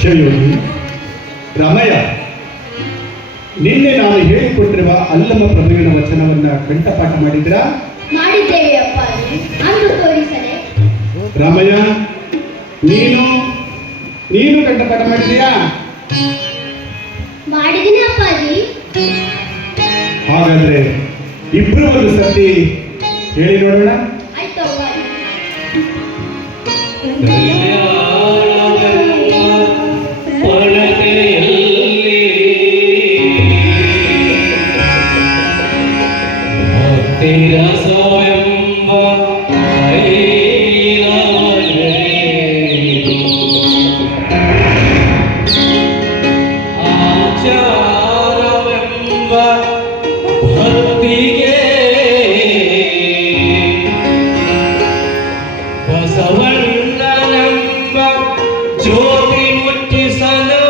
ಶಿವಯೋಗಿ ರಾಮಯ್ಯ, ನಿನ್ನೆ ನಾನು ಹೇಳಿಕೊಟ್ಟಿರುವ ಅಲ್ಲಮ ಪ್ರಭುವಿನ ವಚನವನ್ನ ಕಂಠಪಾಠ ಮಾಡಿದ್ರಾ? ಮಾಡಿದ್ದೇವೆ ಅಪ್ಪಾಜಿ, ಅಂದು ತೋರಿಸಲೇ. ರಾಮಯ್ಯ, ನೀನು ಕಂಠಪಾಠ ಮಾಡಿದೀಯಾ? ಮಾಡಿದ್ದೀನಿ ಅಪ್ಪಾಜಿ. ಹಾಗಾದ್ರೆ ಇಬ್ರು ಒಂದು ಸರ್ತಿ ಹೇಳಿ ನೋಡೋಣ. ಆಯ್ತು ಅಪ್ಪಾಜಿ. ಜ್ಯೋತಿ ಮುಟ್ಟಿಸಲು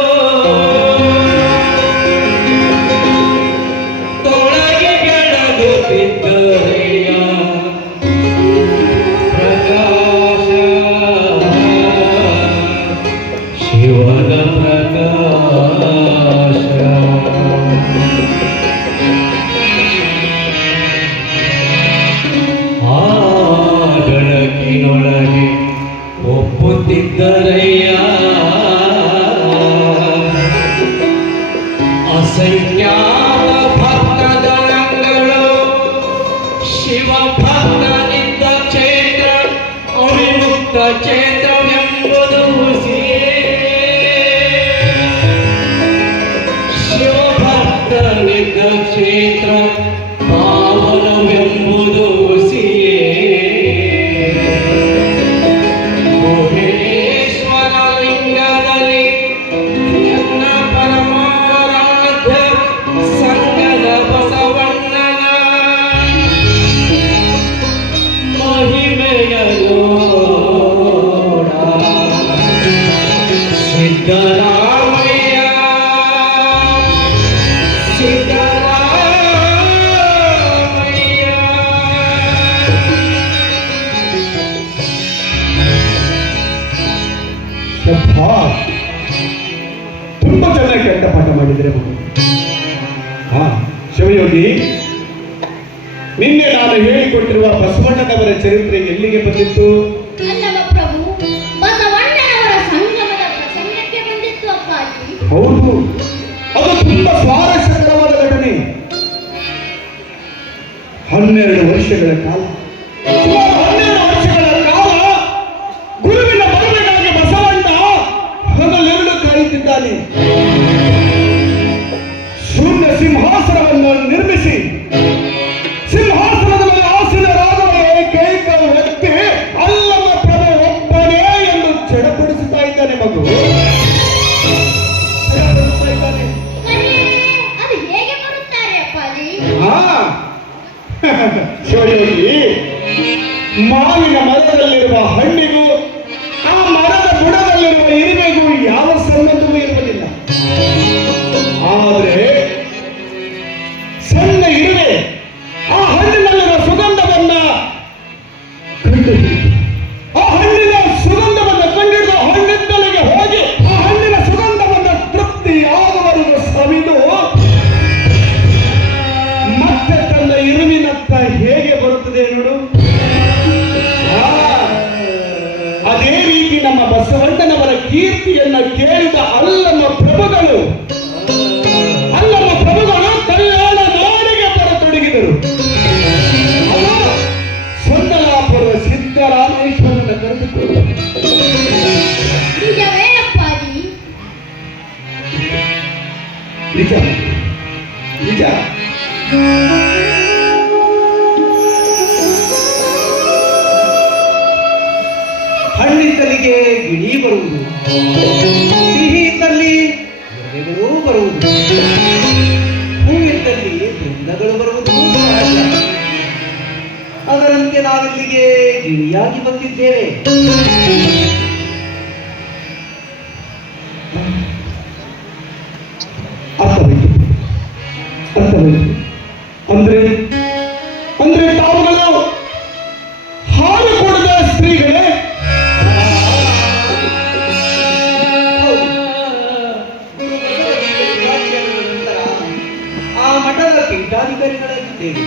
ತೊಳಗೆ ಬೆಳಗುತ್ತಿದ್ದರೆಯ ಪ್ರಕಾಶ ಶಿವನ ಪ್ರಕಾಶ. ಆ ಬೆಳಕಿನೊಳಗೆ ಒಪ್ಪುತ್ತಿದ್ದರೆಯ ಅಸಂಖ್ಯಾತ ಭಕ್ತದಳಗಳು ಶಿವ ಭಕ್ತನಿದ್ದ ಕ್ಷೇತ್ರ ಅವಿಮುಕ್ತ ಕ್ಷೇತ್ರವೆಂಬುದು ಶಿವ ಭಕ್ತನಿದ್ದ ಕ್ಷೇತ್ರ ಪಾವನವೆಂಬುದು ಸಿದ್ದರಾಮಯ್ಯ ಸಿದ್ದರಾಮಯ್ಯ. ಶಭಾಷ್, ತುಂಬಾ ಚೆನ್ನಾಗಿ ಕಂಠಪಾಠ ಮಾಡಿದರೆ ಮಗು. ಹಾ ಶಿವಯೋಗಿ, ನಿನ್ನೆ ನಾನು ಹೇಳಿಕೊಟ್ಟಿರುವ ಬಸವಣ್ಣನವರ ಚರಿತ್ರೆ ಎಲ್ಲಿಗೆ ಬಂದಿತ್ತು? ಅಲ್ಲವ ಪ್ರಭು, ಬಸವಣ್ಣನವರ ಸಂಗಮದ ಪ್ರಸಂಗಕ್ಕೆ ಬಂದಿತ್ತು ಅಪ್ಪಾಜಿ. ಹೌದು, ಅದು ತುಂಬಾ ಸ್ವಾರಸ್ಯಕರವಾದ ಘಟನೆ. 12 ವರ್ಷಗಳ ಕಾಲ, ಸುಮಾರು 12 ವರ್ಷಗಳ ಕಾಲ ಗುರುವಿನ ಮದುವೆಗಾಗಿ ಬಸವಣ್ಣ ಹಗಲಿರುಳು ಕಾಯುತ್ತಿದ್ದಾನೆ. ಶೂನ್ಯ ಸಿಂಹಾಸನವನ್ನು ನಿರ್ಮಿಸಿ ಸಿಂಹಾಸನದ ಮೇಲೆ ಆಸೀನರಾದ ಏಕೈಕ ವ್ಯಕ್ತಿ ಅಲ್ಲಮ ಪ್ರಭು ಒಬ್ಬನೇ ಎಂದು ಚಡಪಡಿಸುತ್ತಾ ಇದ್ದಾನೆ ಮಗು. ಅದು ಹೇಗೆ ಬರುತ್ತಾರೆ ಅಪ್ಪಾಜಿ? ಶಿವಯೋಗಿ, ಮಾವಿನ ಮರದಲ್ಲಿರುವ ಹಣ್ಣಿಗೂ ಆ ಮರದ ಬುಡದಲ್ಲಿರುವ ಇರುವೆಗೂ ಯಾವ ಸಂಬಂಧವೂ ಇರುವುದಿಲ್ಲ. ಆದರೆ ಸಣ್ಣ ಇರುವೆ ಆ ಹಣ್ಣಿನಲ್ಲಿರುವ ಸುಗಂಧವನ್ನ ಕಂಡುಹಿಡಿದು ಆ ಹಣ್ಣಿನ ಸುಗಂಧವನ್ನು ಕಂಡುಹಿಡಿದು ಹಣ್ಣಿದ್ದಲಿಗೆ ಹೋಗಿ ಆ ಹಣ್ಣಿನ ಸುಗಂಧವನ್ನು ತೃಪ್ತಿಯಾಗುವವರೆಗೂ ಸವಿದು ಮತ್ತೆ ತನ್ನ ಇರುವಿನತ್ತ ಹೇಗೆ ಬರುತ್ತದೆ ನೋಡು. ಅದೇ ರೀತಿ ನಮ್ಮ ಬಸವಣ್ಣನವರ ಕೀರ್ತಿಯನ್ನ ಕೇಳಿದ ಅಲ್ಲಮ ಪ್ರಭುಗಳು ಕಲ್ಯಾಣ ನಾಡಿಗೆ ಬರತೊಡಗಿದರು. ಸೊಂದಲಾಪುರ ಸಿದ್ದರಾಮೇಶ್ವರನ ಕರೆದುಕೊಂಡು ನಿಜವೇ ಅಪ್ಪಾಜಿ? ನಿಜ ನಿಜ. ಹಣ್ಣಿದ್ದಲಿಗೆ ಗಿಳಿ ಬರುವುದು, ಸಿಹಿ ಇದ್ದಲ್ಲಿ ಎಲೆಗಳೂ ಬರುವುದು, ಹೂವಿದ್ದಲ್ಲಿ ಬೃಂದಗಳು ಬರುವುದು ಸಹಜ. ಅದರಂತೆ ನಾವಿಲ್ಲಿಗೆ ಗಿಳಿಯಾಗಿ ಬಂದಿದ್ದೇವೆ. ಅರ್ಥವಾಯಿತು. ಅಂದ್ರೆ ತಾವುಗಳು ಹಾಲು ಕೊಡದ ಸ್ತ್ರೀಗಳೇ? ಪೀಠಾಧಿಕಾರಿಗಳಾಗಿದ್ದೇವೆ.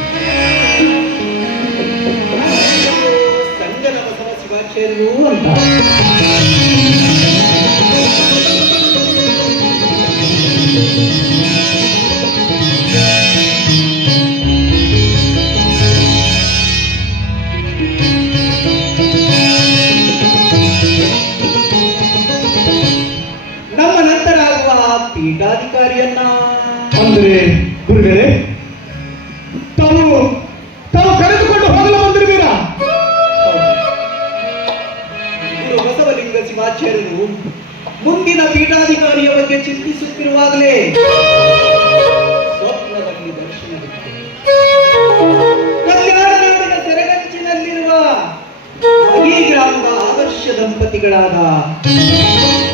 ಸಂಗನ ಬಸವ ಶಿವಾಚಾರ್ಯರು ಅಂತ. ನಮ್ಮ ನಂತರ ಆಗುವ ಪೀಠಾಧಿಕಾರಿಯನ್ನ ಅಂದ್ರೆ ಗುರುಗಳೇ, ತಾವು ಕರೆದುಕೊಂಡು ಹೋಗಲು ಬಂದಿರುತ್ತೀರಾ? ಗುರು ಬಸವಲಿಂಗ ಶಿವಾಚಾರ್ಯರು ಮುಂದಿನ ಪೀಠಾಧಿಕಾರಿಯ ಬಗ್ಗೆ ಚಿಂತಿಸುತ್ತಿರುವಾಗಲೇ ಸ್ವಪ್ನದಲ್ಲಿ ದರ್ಶನವಿತ್ತು. ಕಲ್ಯಾಣ ನಾಡಿನ ಸೆರಗಂಚಿನಲ್ಲಿರುವ ಈ ಗ್ರಾಮದ ಆದರ್ಶ ದಂಪತಿಗಳಾದ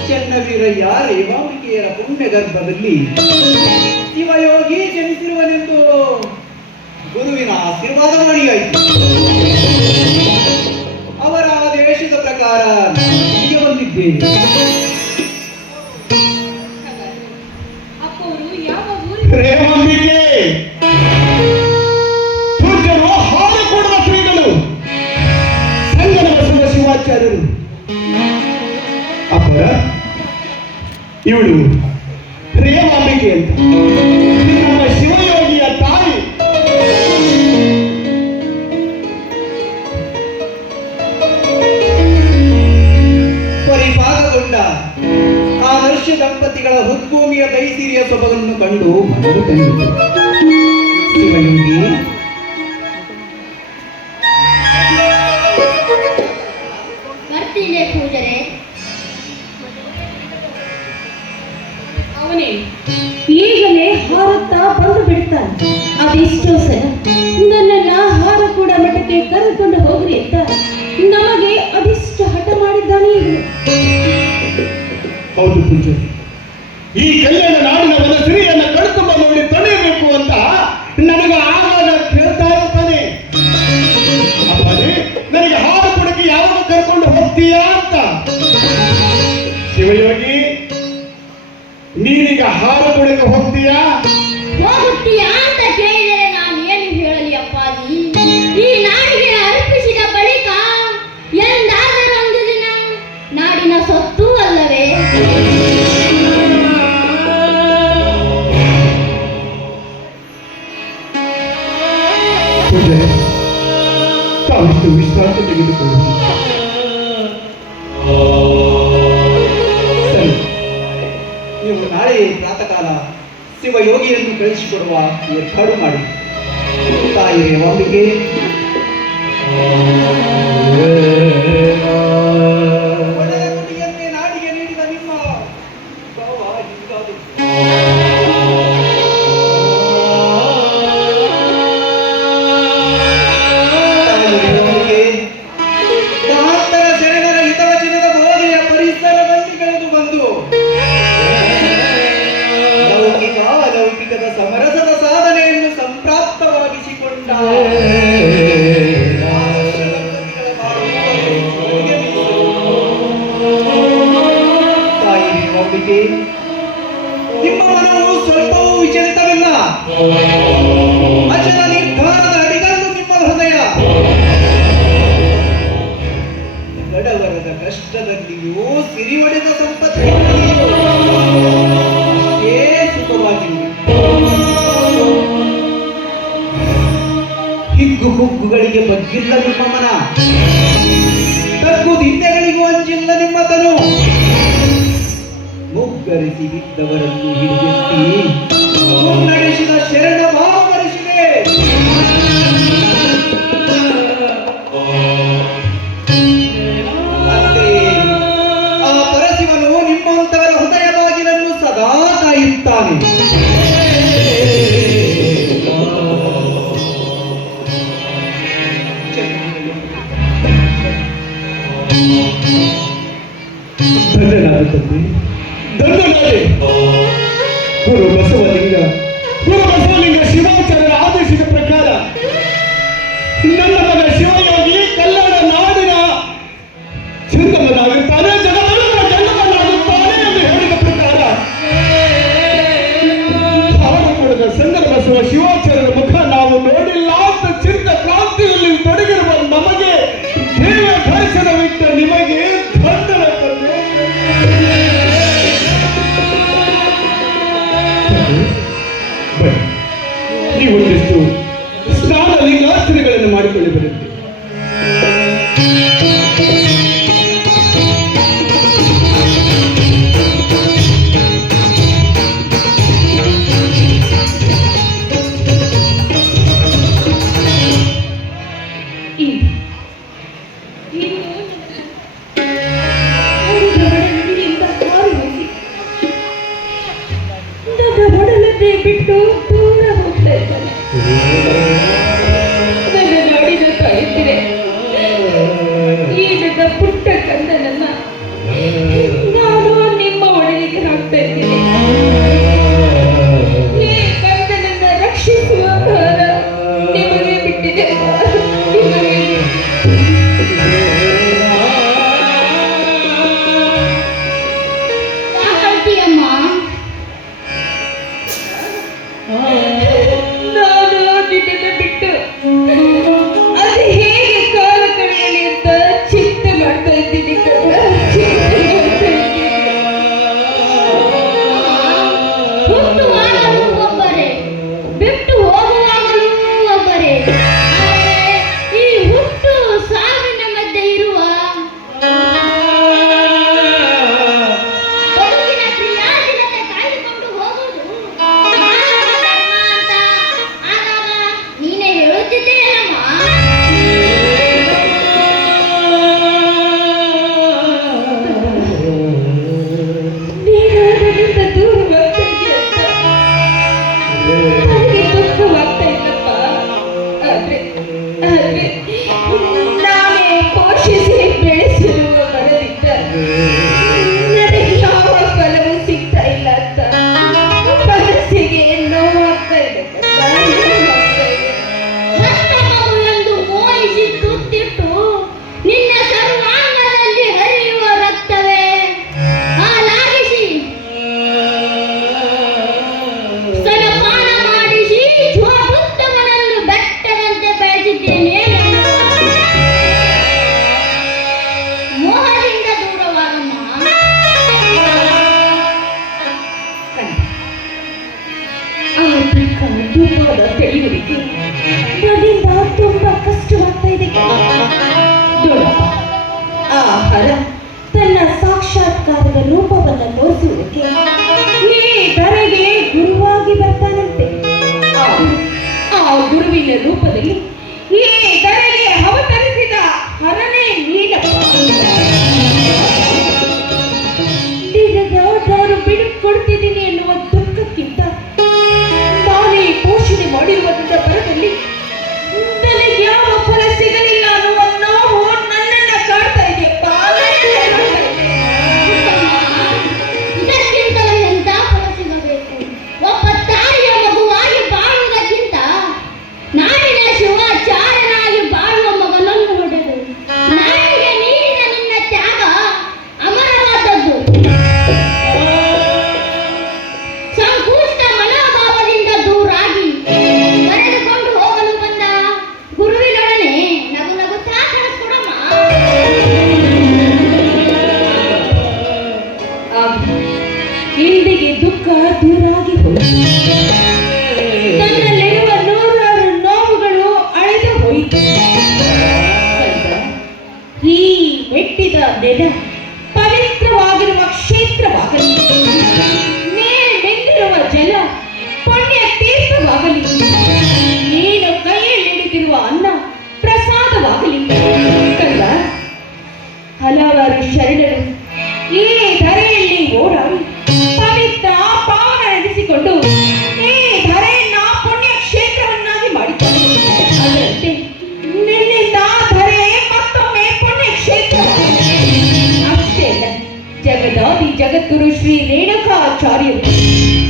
ಚೆನ್ನವೀರಯ್ಯ ರೇವಾಂಬಿಕೆಯರ ಪುಣ್ಯ ಗರ್ಭದಲ್ಲಿ ಶಿವಯೋಗಿ ಜನಿಸಿರುವನೆಂದು ಗುರುವಿನ ಆಶೀರ್ವಾದವಾಣಿಯಾಯಿತು. ಅವರ ಆದೇಶದ ಪ್ರಕಾರ ಇಲ್ಲಿಗೆ ಬಂದಿದ್ದೇನೆ. ರೇವಾಂಬಿಕೆ ಪೂಜ್ಯರು ಹಾಲು ಕೊಡುವ ಶ್ರೀಗಳು ಸಂಗನ ಬಸವ ಶಿವಾಚಾರ್ಯರು. ಅಪ್ಪರ ಇವಳು ರೇವಾಂಬಿಕೆ ಅಂತ ನಮ್ಮ ಶಿವಯೋಗಿಯ ತಾಯಿ. ಪರಿಪಾಕಗೊಂಡ ಆದರ್ಶ ದಂಪತಿಗಳ ಹುದ್ಭೂಮಿಯ ದೈಸಿರಿಯ ಸೊಬಗನ್ನು ಕಂಡು ಮನವು ತಂದಿತು. ಶಿವಯೋಗಿ ಬರ್ತೀನಿ ಪೂಜರೆ. ಅವನೇ ಈಗಲೇ ಹಾರುತ್ತಾ ಬಂದು ಬಿಡ್ತಾನೆ. ಅದೆಷ್ಟೋ ಸಲ ನನ್ನನ್ನ ಹಾರ ಕೂಡ ಮಠಕ್ಕೆ ಕರೆದುಕೊಂಡು ಹೋಗ್ರಿ ಅಂತ ನಮಗೆ ಅದೆಷ್ಟು ಹಠ ಮಾಡಿದ್ದಾನೆ. ಹೌದು ಪೂಜೆ, ಈ ಕಲ್ಯಾಣ ನಾಡಿನ ವನಸಿರಿಯನ್ನ ಕಣ್ತುಂಬ ನೋಡಿ ತಡೆಯಬೇಕು ಅಂತ ನಮಗೆ ಆಗಾಗ ಕೇಳ್ತಾ ಇರ್ತಾನೆ. ಅಪ್ಪಾಜಿ, ನನಗೆ ಹಾಲು ಕೊಡಕ್ಕೆ ಯಾವಾಗ ಕರ್ಕೊಂಡು ಹೋಗ್ತೀಯಾ ಅಂತ. ಶಿವಯೋಗಿ, ನೀನೀಗ ಹಾಲು ಕೊಡಕ್ಕೆ ಹೋಗ್ತೀಯಾ ಅಂತ ಕೇಳಿದರೆ ನಾನು ಏನು ಹೇಳಲಿ ಅಪ್ಪಾಜಿ? ಈ ನಾಡಿಗೆ ಅರ್ಪಿಸಿದ ಬಳಿಕ ಎಂದಾದರೂ ಒಂದು ದಿನ ನಾಡಿನ ಸೊತ್ತು ಅಲ್ಲವೇ? ಪೂಜೆ, ತಾವಿಷ್ಟು ವಿಶ್ರಾಂತಿ ತೆಗೆದುಕೊಳ್ಳಿ. ಸರಿ, ನೀವು ನಾಳೆ ಪ್ರಾತಃ ಕಾಲ ಶಿವಯೋಗಿಯನ್ನು ಕಳಿಸಿಕೊಡುವ ಏರ್ಪಾಡು ಮಾಡಿ. ತಾಯಿ ರೇವಾಂಬಿಕೆ, ಒಳ್ಳೆಯ ನುಡಿಯನ್ನೇ ನಾಡಿಗೆ ನೀಡಿದ ನಿಮ್ಮ ಭಾವ ಹೀಗಾದದ್ದು. ಮಹಾತ್ಮರ ಶರಣರ ಹಿತವಚನದ ಬೋಧೆಯ ಪರಿಸರದಲ್ಲಿ ಬೆಳೆದು ಬಂದು ಲೌಕಿಕ ಅಲೌಕಿಕದ ಸಮರಸದ ಸಾಧನೆಯನ್ನು ಸಂಪ್ರಾಪ್ತವಾಗಿಸಿಕೊಂಡ ತಾಯಿ ರೇವಾಂಬಿಕೆ, ನಿಮ್ಮ ಮನವು ಸ್ವಲ್ಪವೂ ವಿಚಲಿತವಿಲ್ಲ. ಅಚಲ ನಿರ್ಧಾರದ ಅಡಿಗಲ್ಲು ನಿಮ್ಮ ಹೃದಯ. ಬಡವರದ ಕಷ್ಟದಲ್ಲಿಯೂ ಸಿರಿವಡೆದ ಸಂಪತ್ತಿನಲ್ಲಿಯೂ ಅಷ್ಟೇ ಸುಖವಾಗಿರುವುದು. ಹಿಗ್ಗು ಕುಗ್ಗುಗಳಿಗೆ ಬಗ್ಗಿಲ್ಲ ನಿಮ್ಮ ಮನ, ತಗ್ಗು ದಿನ್ನೆಗಳಿಗೂ ಅಂಜಿಲ್ಲ ನಿಮ್ಮ ತನು. ಮುಗ್ಗರಿಸಿ ಬಿದ್ದವರನ್ನು ಹಿಡಿದೆತ್ತಿ ಮುನ್ನಡೆಸಿದ ಶರಣ ಭಾವ ಬರೆಸಿದೆ. ಅಂತೆಯೇ ಆ ಪರಶಿವನು ನಿಮ್ಮಂತವರ ಹೃದಯ ಬಾಗಿಲನ್ನು ಸದಾ ಕಾಯುತ್ತಾನೆ. ಧನ್ಯನಾಗುತ್ತದೆ, ಧನ್ಯನಾದೆ. ಗುರು ಬಸವಲಿಂಗ ಶಿವಾಚಾರ್ಯರ ಆದೇಶದ ಪ್ರಕಾರ ನನ್ನ ಮಗ ಶಿವಯೋಗಿ ಕಲ್ಯಾಣ ನಾಡಿನ ಚಿಂತಮನಾಗುತ್ತಾನೆ, ಜಗದೊಳಗಿನ ಜಂಗಮನಾಗುತ್ತಾನೆ ಎಂದು ಹೇಳಿದ ಪ್ರಕಾರ ಅವರ ಕೊಡದ ಸಂಗನ ಬಸವ ಶಿವಾಚಾರ್ಯರ ಮುಖ ನಾನು ನಿನ್ನನ್ನು ಬಿಟ್ಟು ಅದು ಹೇಗೆ ಕಾಲ ಕಳೆಯಲಿ ಅಂತ ಚಿಂತೆ ಮಾಡ್ತಾ ಇದ್ದೀನಿ ಕಣ್ಣ. ಚಿಂತೆ ಮಾಡ್ತಾ ಇದ್ದೀನಿ. ಹುಟ್ಟುವಾಗಲೂ ಒಬ್ಬರೇ, ಬಿಟ್ಟು ಹೋಗುವಾಗಲೂ ಒಬ್ಬರೇ. ಆದರೆ ಈ ಹುಟ್ಟು ಸಾವಿನ ಮಧ್ಯೆ ಇರುವ ಬದುಕಿನ ಕ್ರಿಯಾಶೀಲತೆ ಕಾಯ್ದುಕೊಂಡು ಹೋಗುವುದು ಮಾನವ ಧರ್ಮ ಅಂತ ಆಗಾಗ ನೀನೇ ಹೇಳುತ್ತಿದ್ದೀಯಲ್ಲಮ್ಮ. ನೀನು ನನ್ನಿಂದ ದೂರವಾಗ್ತಾ ಇದೀಯ ಅಂತ ನನಗೆ ದುಃಖವಾಗ್ತಾ ಇಲ್ಲಪ್ಪ. ಆದ್ರೆ ನಾನೇ ಪೋಷಿಸಿ ಬೆಳೆಸಿರುವ ಮರದಿಂದ ನನಗೆ ಯಾವ ಫಲವೂ ಸಿಗ್ತಾ ಇಲ್ಲ ಅಂತ ಮನಸ್ಸಿಗೆ ನೋವಾಗ್ತಾ ಇದೆ ಕಣ್ಣ, ನೋವಾಗ್ತಾ ಇದೆ. ಮತ್ತೊಬ್ಬರು ಎಂದು ಮೋಹಿಸಿ ತುತ್ತಿಟ್ಟು ನಿನ್ನ ಸರ್ವಾಂಗದಲ್ಲಿ ಹರಿಯುವ ರಕ್ತವೇ ಹಾಲಾಗಿಸಿ ಸ್ತನಪಾನ ಮಾಡಿಸಿ ಜ್ವಾಡುತ್ತವನನ್ನು ಬೆಟ್ಟದಂತೆ ಬೆಳೆಸಿದ್ದೇನೆ. ಮೋಹದಿಂದ ದೂರವಾಗಮ್ಮ. ಅವರ ದುಃಖ ದುಃಖದ ತಿಳಿಯುವಿಕೆ ನನ್ನಿಂದ ತುಂಬಾ ಕಷ್ಟವಾಗ್ತಾ ಇದೆ. ನೋಡಪ್ಪ, ಆ ಹರ ತನ್ನ ಸಾಕ್ಷಾತ್ಕಾರದ ರೂಪವನ್ನು ತೋರಿಸುವುದಕ್ಕೆ ಈ ಧರೆಗೆ ಗುರುವಾಗಿ ಬರ್ತಾನಂತೆ. ಆ ಗುರುವಿನ ರೂಪದಲ್ಲಿ ಈ ಧರೆಗೆ ಅವತರಿಸಿದ ಹರನೇ ನೀನಪ್ಪ. ನಾನು ಬಿಡುಕೊಡ್ತಿದ್ದೀನಿ ಎನ್ನುವ ದುಃಖಕ್ಕಿಂತ ನಾನೇ ಪೋಷಣೆ ಮಾಡಿರುವ ನನ್ನ ಬರದಲ್ಲಿ ನನಗೆ ಯಾವ ಫಲ ಸಿಗಲಿಲ್ಲ ಅನ್ನುವ ನೋವು ನನ್ನನ್ನ ಕಾಡ್ತಾ ಇದೆಯಪ್ಪ. ಇದಕ್ಕಿಂತಲೂ ಎಂತ ಫಲ ಸಿಗಬೇಕು? ಒಬ್ಬ ತಾಯಿಯ ಮಗುವಾಗಿ ಬಾಳುವುದಕ್ಕಿಂತ ನಾಡಿನ ಶಿವಾಚಾರ್ಯನಾಗಿ ಬಾಳುವ ಮಗನನ್ನು ಹೊಡೆದು ನಾಡಿಗೆ ನೀಡಿದ ನಿನ್ನ ತ್ಯಾಗ ಅಮರವಾದದ್ದು. ಸಂಕುಚಿತ ಮನೋಭಾವದಿಂದ ದೂರಾಗಿ ಕರೆದುಕೊಂಡು ಹೋಗಲು ಬಂದ ಗುರುವಿನೊಡನೆ ನಗು ನಗುತ್ತಾ ಕಳಿಸ್ಕೊಡಮ್ಮ. ಇಂದಿಗೆ ದುಃಖ ದೂರಾಗಿ ಹೋಯಿತು. ನನ್ನಲ್ಲಿರುವ ನೂರಾರು ನೋವುಗಳು ಅಳೆದು ಹೋಯಿತು. ಈ ಮೆಟ್ಟಿದ ನೆಲ ಪವಿತ್ರವಾಗಿರುವ ಕ್ಷೇತ್ರವಾಗಲಿ, ಮೆಂದಿರುವ ಜಲ ಪುಣ್ಯ ತೀರ್ಥವಾಗಲಿ, ನೀನು ಕೈಯಲ್ಲಿ ಹಿಡಿದಿರುವ ಅನ್ನ ಪ್ರಸಾದವಾಗಲಿ. ಕಲ್ಲ ಹಲವಾರು ಶರಣರು ಈ ಧರೆಯಲ್ಲಿ ಓಡಾಡಿ ಪವಿತ್ರ ಪಾವನ ನಡೆಸಿಕೊಂಡು ಈ ಧರೆಯನ್ನ ಪುಣ್ಯ ಕ್ಷೇತ್ರವನ್ನಾಗಿ ಮಾಡಿದ್ದಾರೆ. ಅದರಂತೆ ನಿನ್ನಿಂದ ಧರೆ ಮತ್ತೊಮ್ಮೆ ಪುಣ್ಯ ಕ್ಷೇತ್ರ. ಅಷ್ಟೇ ಅಲ್ಲ, ಜಗದಾದಿ ಜಗದ್ಗುರು ಶ್ರೀ ರೇಣುಕಾಚಾರ್ಯರು,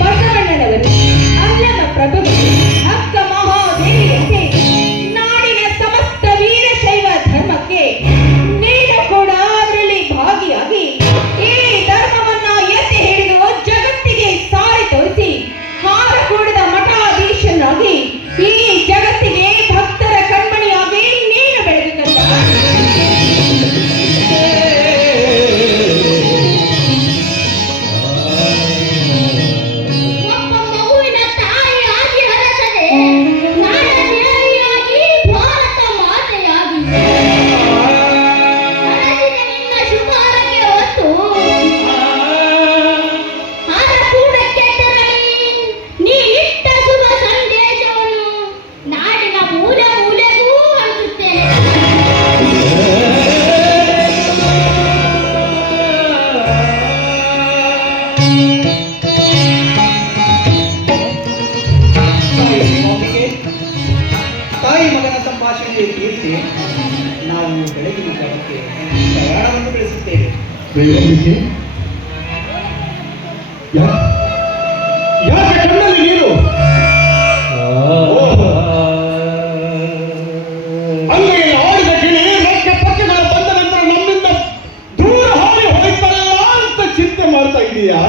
ಬಸವಣ್ಣನವರು, ಅಲ್ಲಮ ಪ್ರಭುಗಳು, ಅಕ್ಕ ಮಹಾದೇವಿಯಂತೆ ನಾಡಿನ ಸಮಸ್ತ ವೀರಶೈವ ಧರ್ಮಕ್ಕೆ ನೀನು ಕೂಡ ಅದರಲ್ಲಿ ಭಾಗಿಯಾಗಿ ಈ ಧರ್ಮವನ್ನ ಎತ್ತಿ ಹಿಡಿದು ಜಗತ್ತಿಗೆ ಸಾರಿ ತೋರಿಸಿ ಹಾರಕೂಡದ ಮಠಾಧೀಶನಾಗಿ ಈ ಜಗತ್ತಿಗೆ ಭಕ್ತರ ಕಣ್ಮಣಿಯಾಗಿ ನೀನು ಬೆಳೆದುಕೊಂಡ. ಒಬ್ಬ ಮಗುವಿನ ತಾಯಿಯಾಗಿ ಹರಸದೆ ನಾಡ ದೇವಿಯಾಗಿ ಭಾರತ ಮಾತೆಯಾಗಿ ಹರಸಿದ ನಿನ್ನ ಶುಭಾರಕ್ಕೆ ಹೊತ್ತು ಹಾರಕೂಡಕ್ಕೆ ತೆರಳಿ ನೀನಿಟ್ಟ ಶುಭ ಸಂದೇಶವನ್ನು ನಾಡಿನ ಮೂಲೆ ಮೂಲೆಗೂ ಹಂಚುತ್ತೇನೆ. ತಾಯಿ ಮಗನ ಸಂಭಾಷಣೆಯ ಕೀರ್ತಿ ನಾವು ಬೆಳಗಿನ ಜಾವಕ್ಕೆ ಪ್ರಯಾಣವನ್ನು ಬೆಳೆಸುತ್ತೇವೆ. ಯಾಕೆ ಕಣ್ಣಲ್ಲಿ ನೀರು? ಅಲ್ಲಿಗೆ ಆಡಿದ ಗಿಳಿ ರೆಕ್ಕೆ ಪಕ್ಷಿಗಳ ಬಂದ ನಂತರ ನಮ್ಮಿಂದ ದೂರ ಹಾರಿ ಹೋಯ್ತಲ್ಲ ಅಂತ ಚಿಂತೆ ಮಾಡ್ತಾ ಇದೀಯಾ?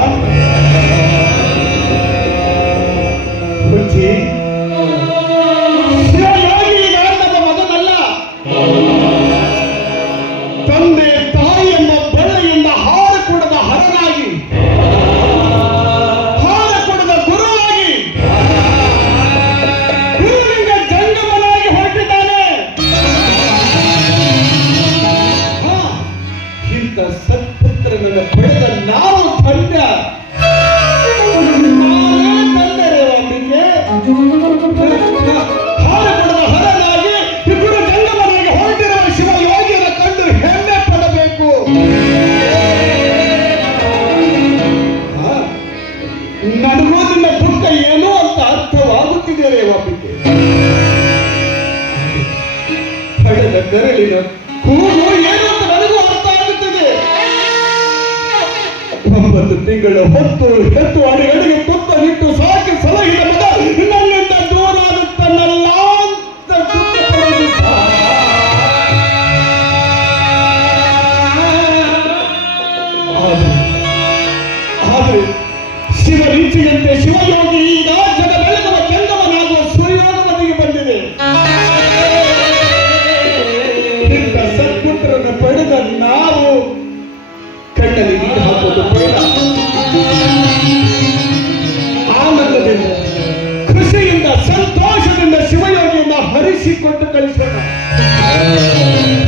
ಆಗಿದ್ದೇನೆ ಒಪ್ಪಿಗೆ. ಹಣದ ಕರಳಿನ ಕೂಗು ಏನು ಅಂತ ನನಗೂ ಅರ್ಥ ಆಗುತ್ತದೆ. 9 ತಿಂಗಳ ಹೆತ್ತು ಅಡಿಗೆ ತುತ್ತನಿಟ್ಟು ಸಾಕಿ ಸಲಹಿದ ಮಗ ನನ್ನಿಂದ ದೂರಾಗುತ್ತನ್ನಲ್ಲ ಅಂತ ದುಃಖಪಡೋದು ಆದರೆ ಶಿವರೀತಿಯಂತೆ ಶಿವಯೋಗಿ ಈಗ ಜಗ ಬೆಳಗುವ ಚಂದವನಾಗುವ ಸೂರ್ಯೋಗಮತಿಗೆ ಬಂದಿದೆ. ಇಂಥ ಸತ್ಪುತ್ರರನ್ನು ಪಡೆದ ನಾವು ಕಣ್ಣಲ್ಲಿ ನೀರು ಹಾಕೋದು ಬೇಡ. ಆನಂದದಿಂದ ಖುಷಿಯಿಂದ ಸಂತೋಷದಿಂದ ಶಿವಯೋಗಿಯನ್ನ ಹರಿಸಿಕೊಟ್ಟು ಕಳಿಸೋಣ.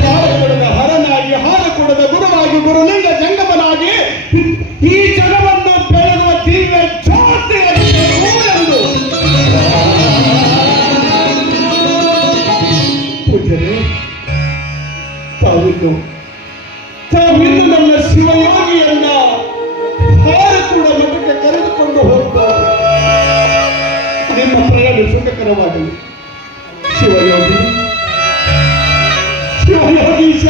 ಹಾರಕೊಡದ ಹರನಾಗಿ ಹಾರಕೊಡದ ಗುರುವಾಗಿ ಗುರುಲಿಂಗ ಜಂಗಮನಾಗಿ ಈ ಜಗವನ್ನು ಬೆಳಗುವ ದಿವ್ಯ ಜ್ಯೋತಿಯನ್ನು ಪೂಜನೆ ತಾವಿನ್ನು ನನ್ನ ಶಿವಯೋಗಿಯನ್ನ ಹಾರಕೂಡ ಮಠಕ್ಕೆ ಕರೆದುಕೊಂಡು ಹೋಗ್ತಾರೆ. ನಿಮ್ಮ ಪ್ರಯಾಣ ಸುಖಕರವಾಗಲಿ. ಶಿವಯೋಗಿ ಶಿವಯೋಗೀಶ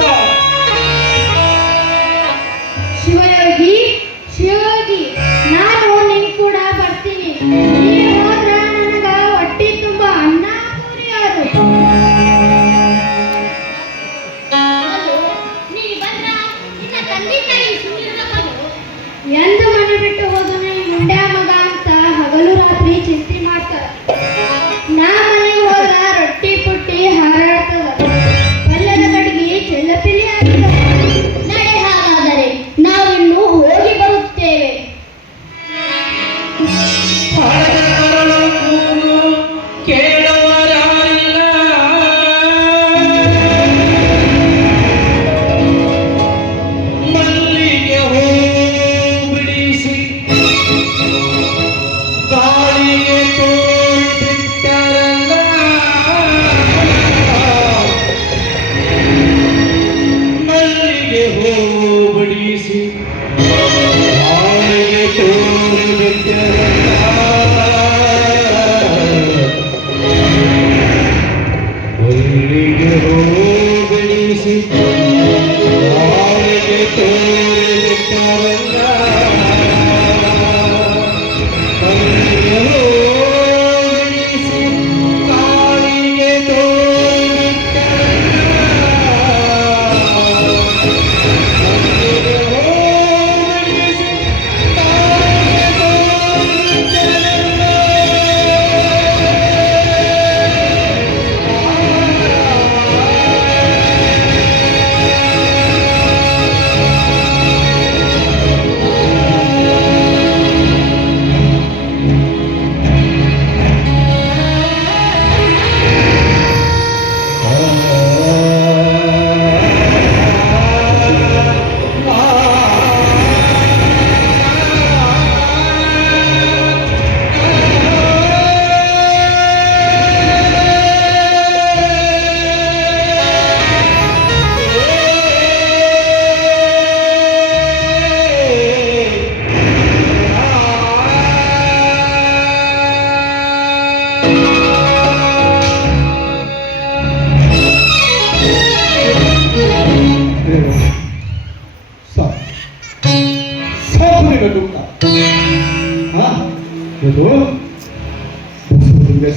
ಶಿವಯೋಗಿ ಶಿವಯೋಗಿ ನಾನು ನಿನ್ ಕೂಡ ಬರ್ತೀನಿ. ನೀನು ಹೋದ್ರ ನನಗ ಹೊಟ್ಟಿ ತುಂಬಾ ಅನ್ನ ಪೂರಿ ಆಗುತ್ತೆ. ಎಂದು ಮನೆ ಬಿಟ್ಟು ಹೋದನ ಈ ಮುಂಡ್ಯಾ ಮಗ ಅಂತ ಹಗಲು ರಾತ್ರಿ ಚಿಂತೆ ಮಾಡ್ತಾರ. ನಾ ಮನೆಗೆ ಹೋದ್ರ ರೊಟ್ಟಿ ಪುಟ್ಟಿ ಹಾರಾಡ್ತದ, ಪಲ್ಯದ ಕಡೆಗೆ ಚೆಲ್ಲಪಿಲ್ಲಿ ಆಗ್ತದ. ನಡೆ, ಹಾಗಾದರೆ ನಾವಿನ್ನು ಹೋಗಿ ಬರುತ್ತೇವೆ.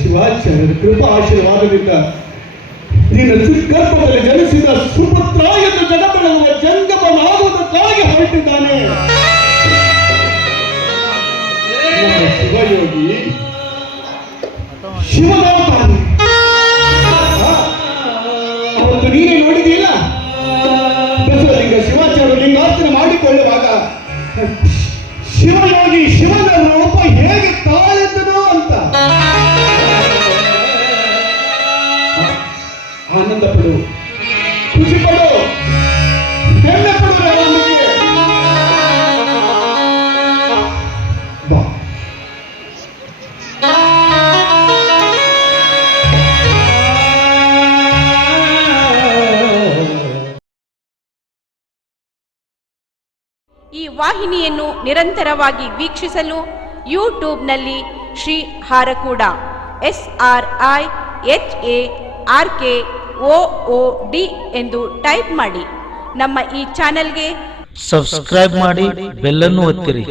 ಶಿವಾಚಾರ್ಯರ ಕೃಪಾ ಆಶೀರ್ವಾದದಿಂದ ನಿನ್ನ ಚಿಕ್ಕಪ್ಪದಲ್ಲಿ ಜನಿಸಿದ ಸುಪುತ್ರ ಎಂದು ಜಗಬೆಳಗುವ ಜಂಗಮನಾಗುವುದಕ್ಕಾಗಿ ಹೊರಟಿದ್ದಾನೆ. ಶಿವಯೋಗಿ ಶಿವನಾಥಾನಿ ಅವತ್ತು ನೀನೇ ನೋಡಿದೀಲ್ಲ. ಬಸವಲಿಂಗ ಶಿವಾಚಾರ್ಯ ಲಿಂಗಾರ್ಚನೆ ಮಾಡಿಕೊಳ್ಳುವಾಗ ಶಿವಯೋಗಿ ಶಿವನ ರೂಪ ಹೇಗೆ ತಾಳೆದ್ದನೋ ಅಂತ ಆನಂದ ಪಡು, ಖುಷಿ ಪಡು, ಹೆಮ್ಮೆ ಪಡು. ಬಾ. ಈ ವಾಹಿನಿಯನ್ನು ನಿರಂತರವಾಗಿ ವೀಕ್ಷಿಸಲು ಯೂಟ್ಯೂಬ್ನಲ್ಲಿ ಶ್ರೀ ಹಾರಕೂಡ SRIHARKOOD ಎಂದು ಟೈಪ್ ಮಾಡಿ. ನಮ್ಮ ಈ ಚಾನೆಲ್ಗೆ ಸಬ್ಸ್ಕ್ರೈಬ್ ಮಾಡಿ, ಬೆಲ್ ಅನ್ನು ಒತ್ತಿರಿ.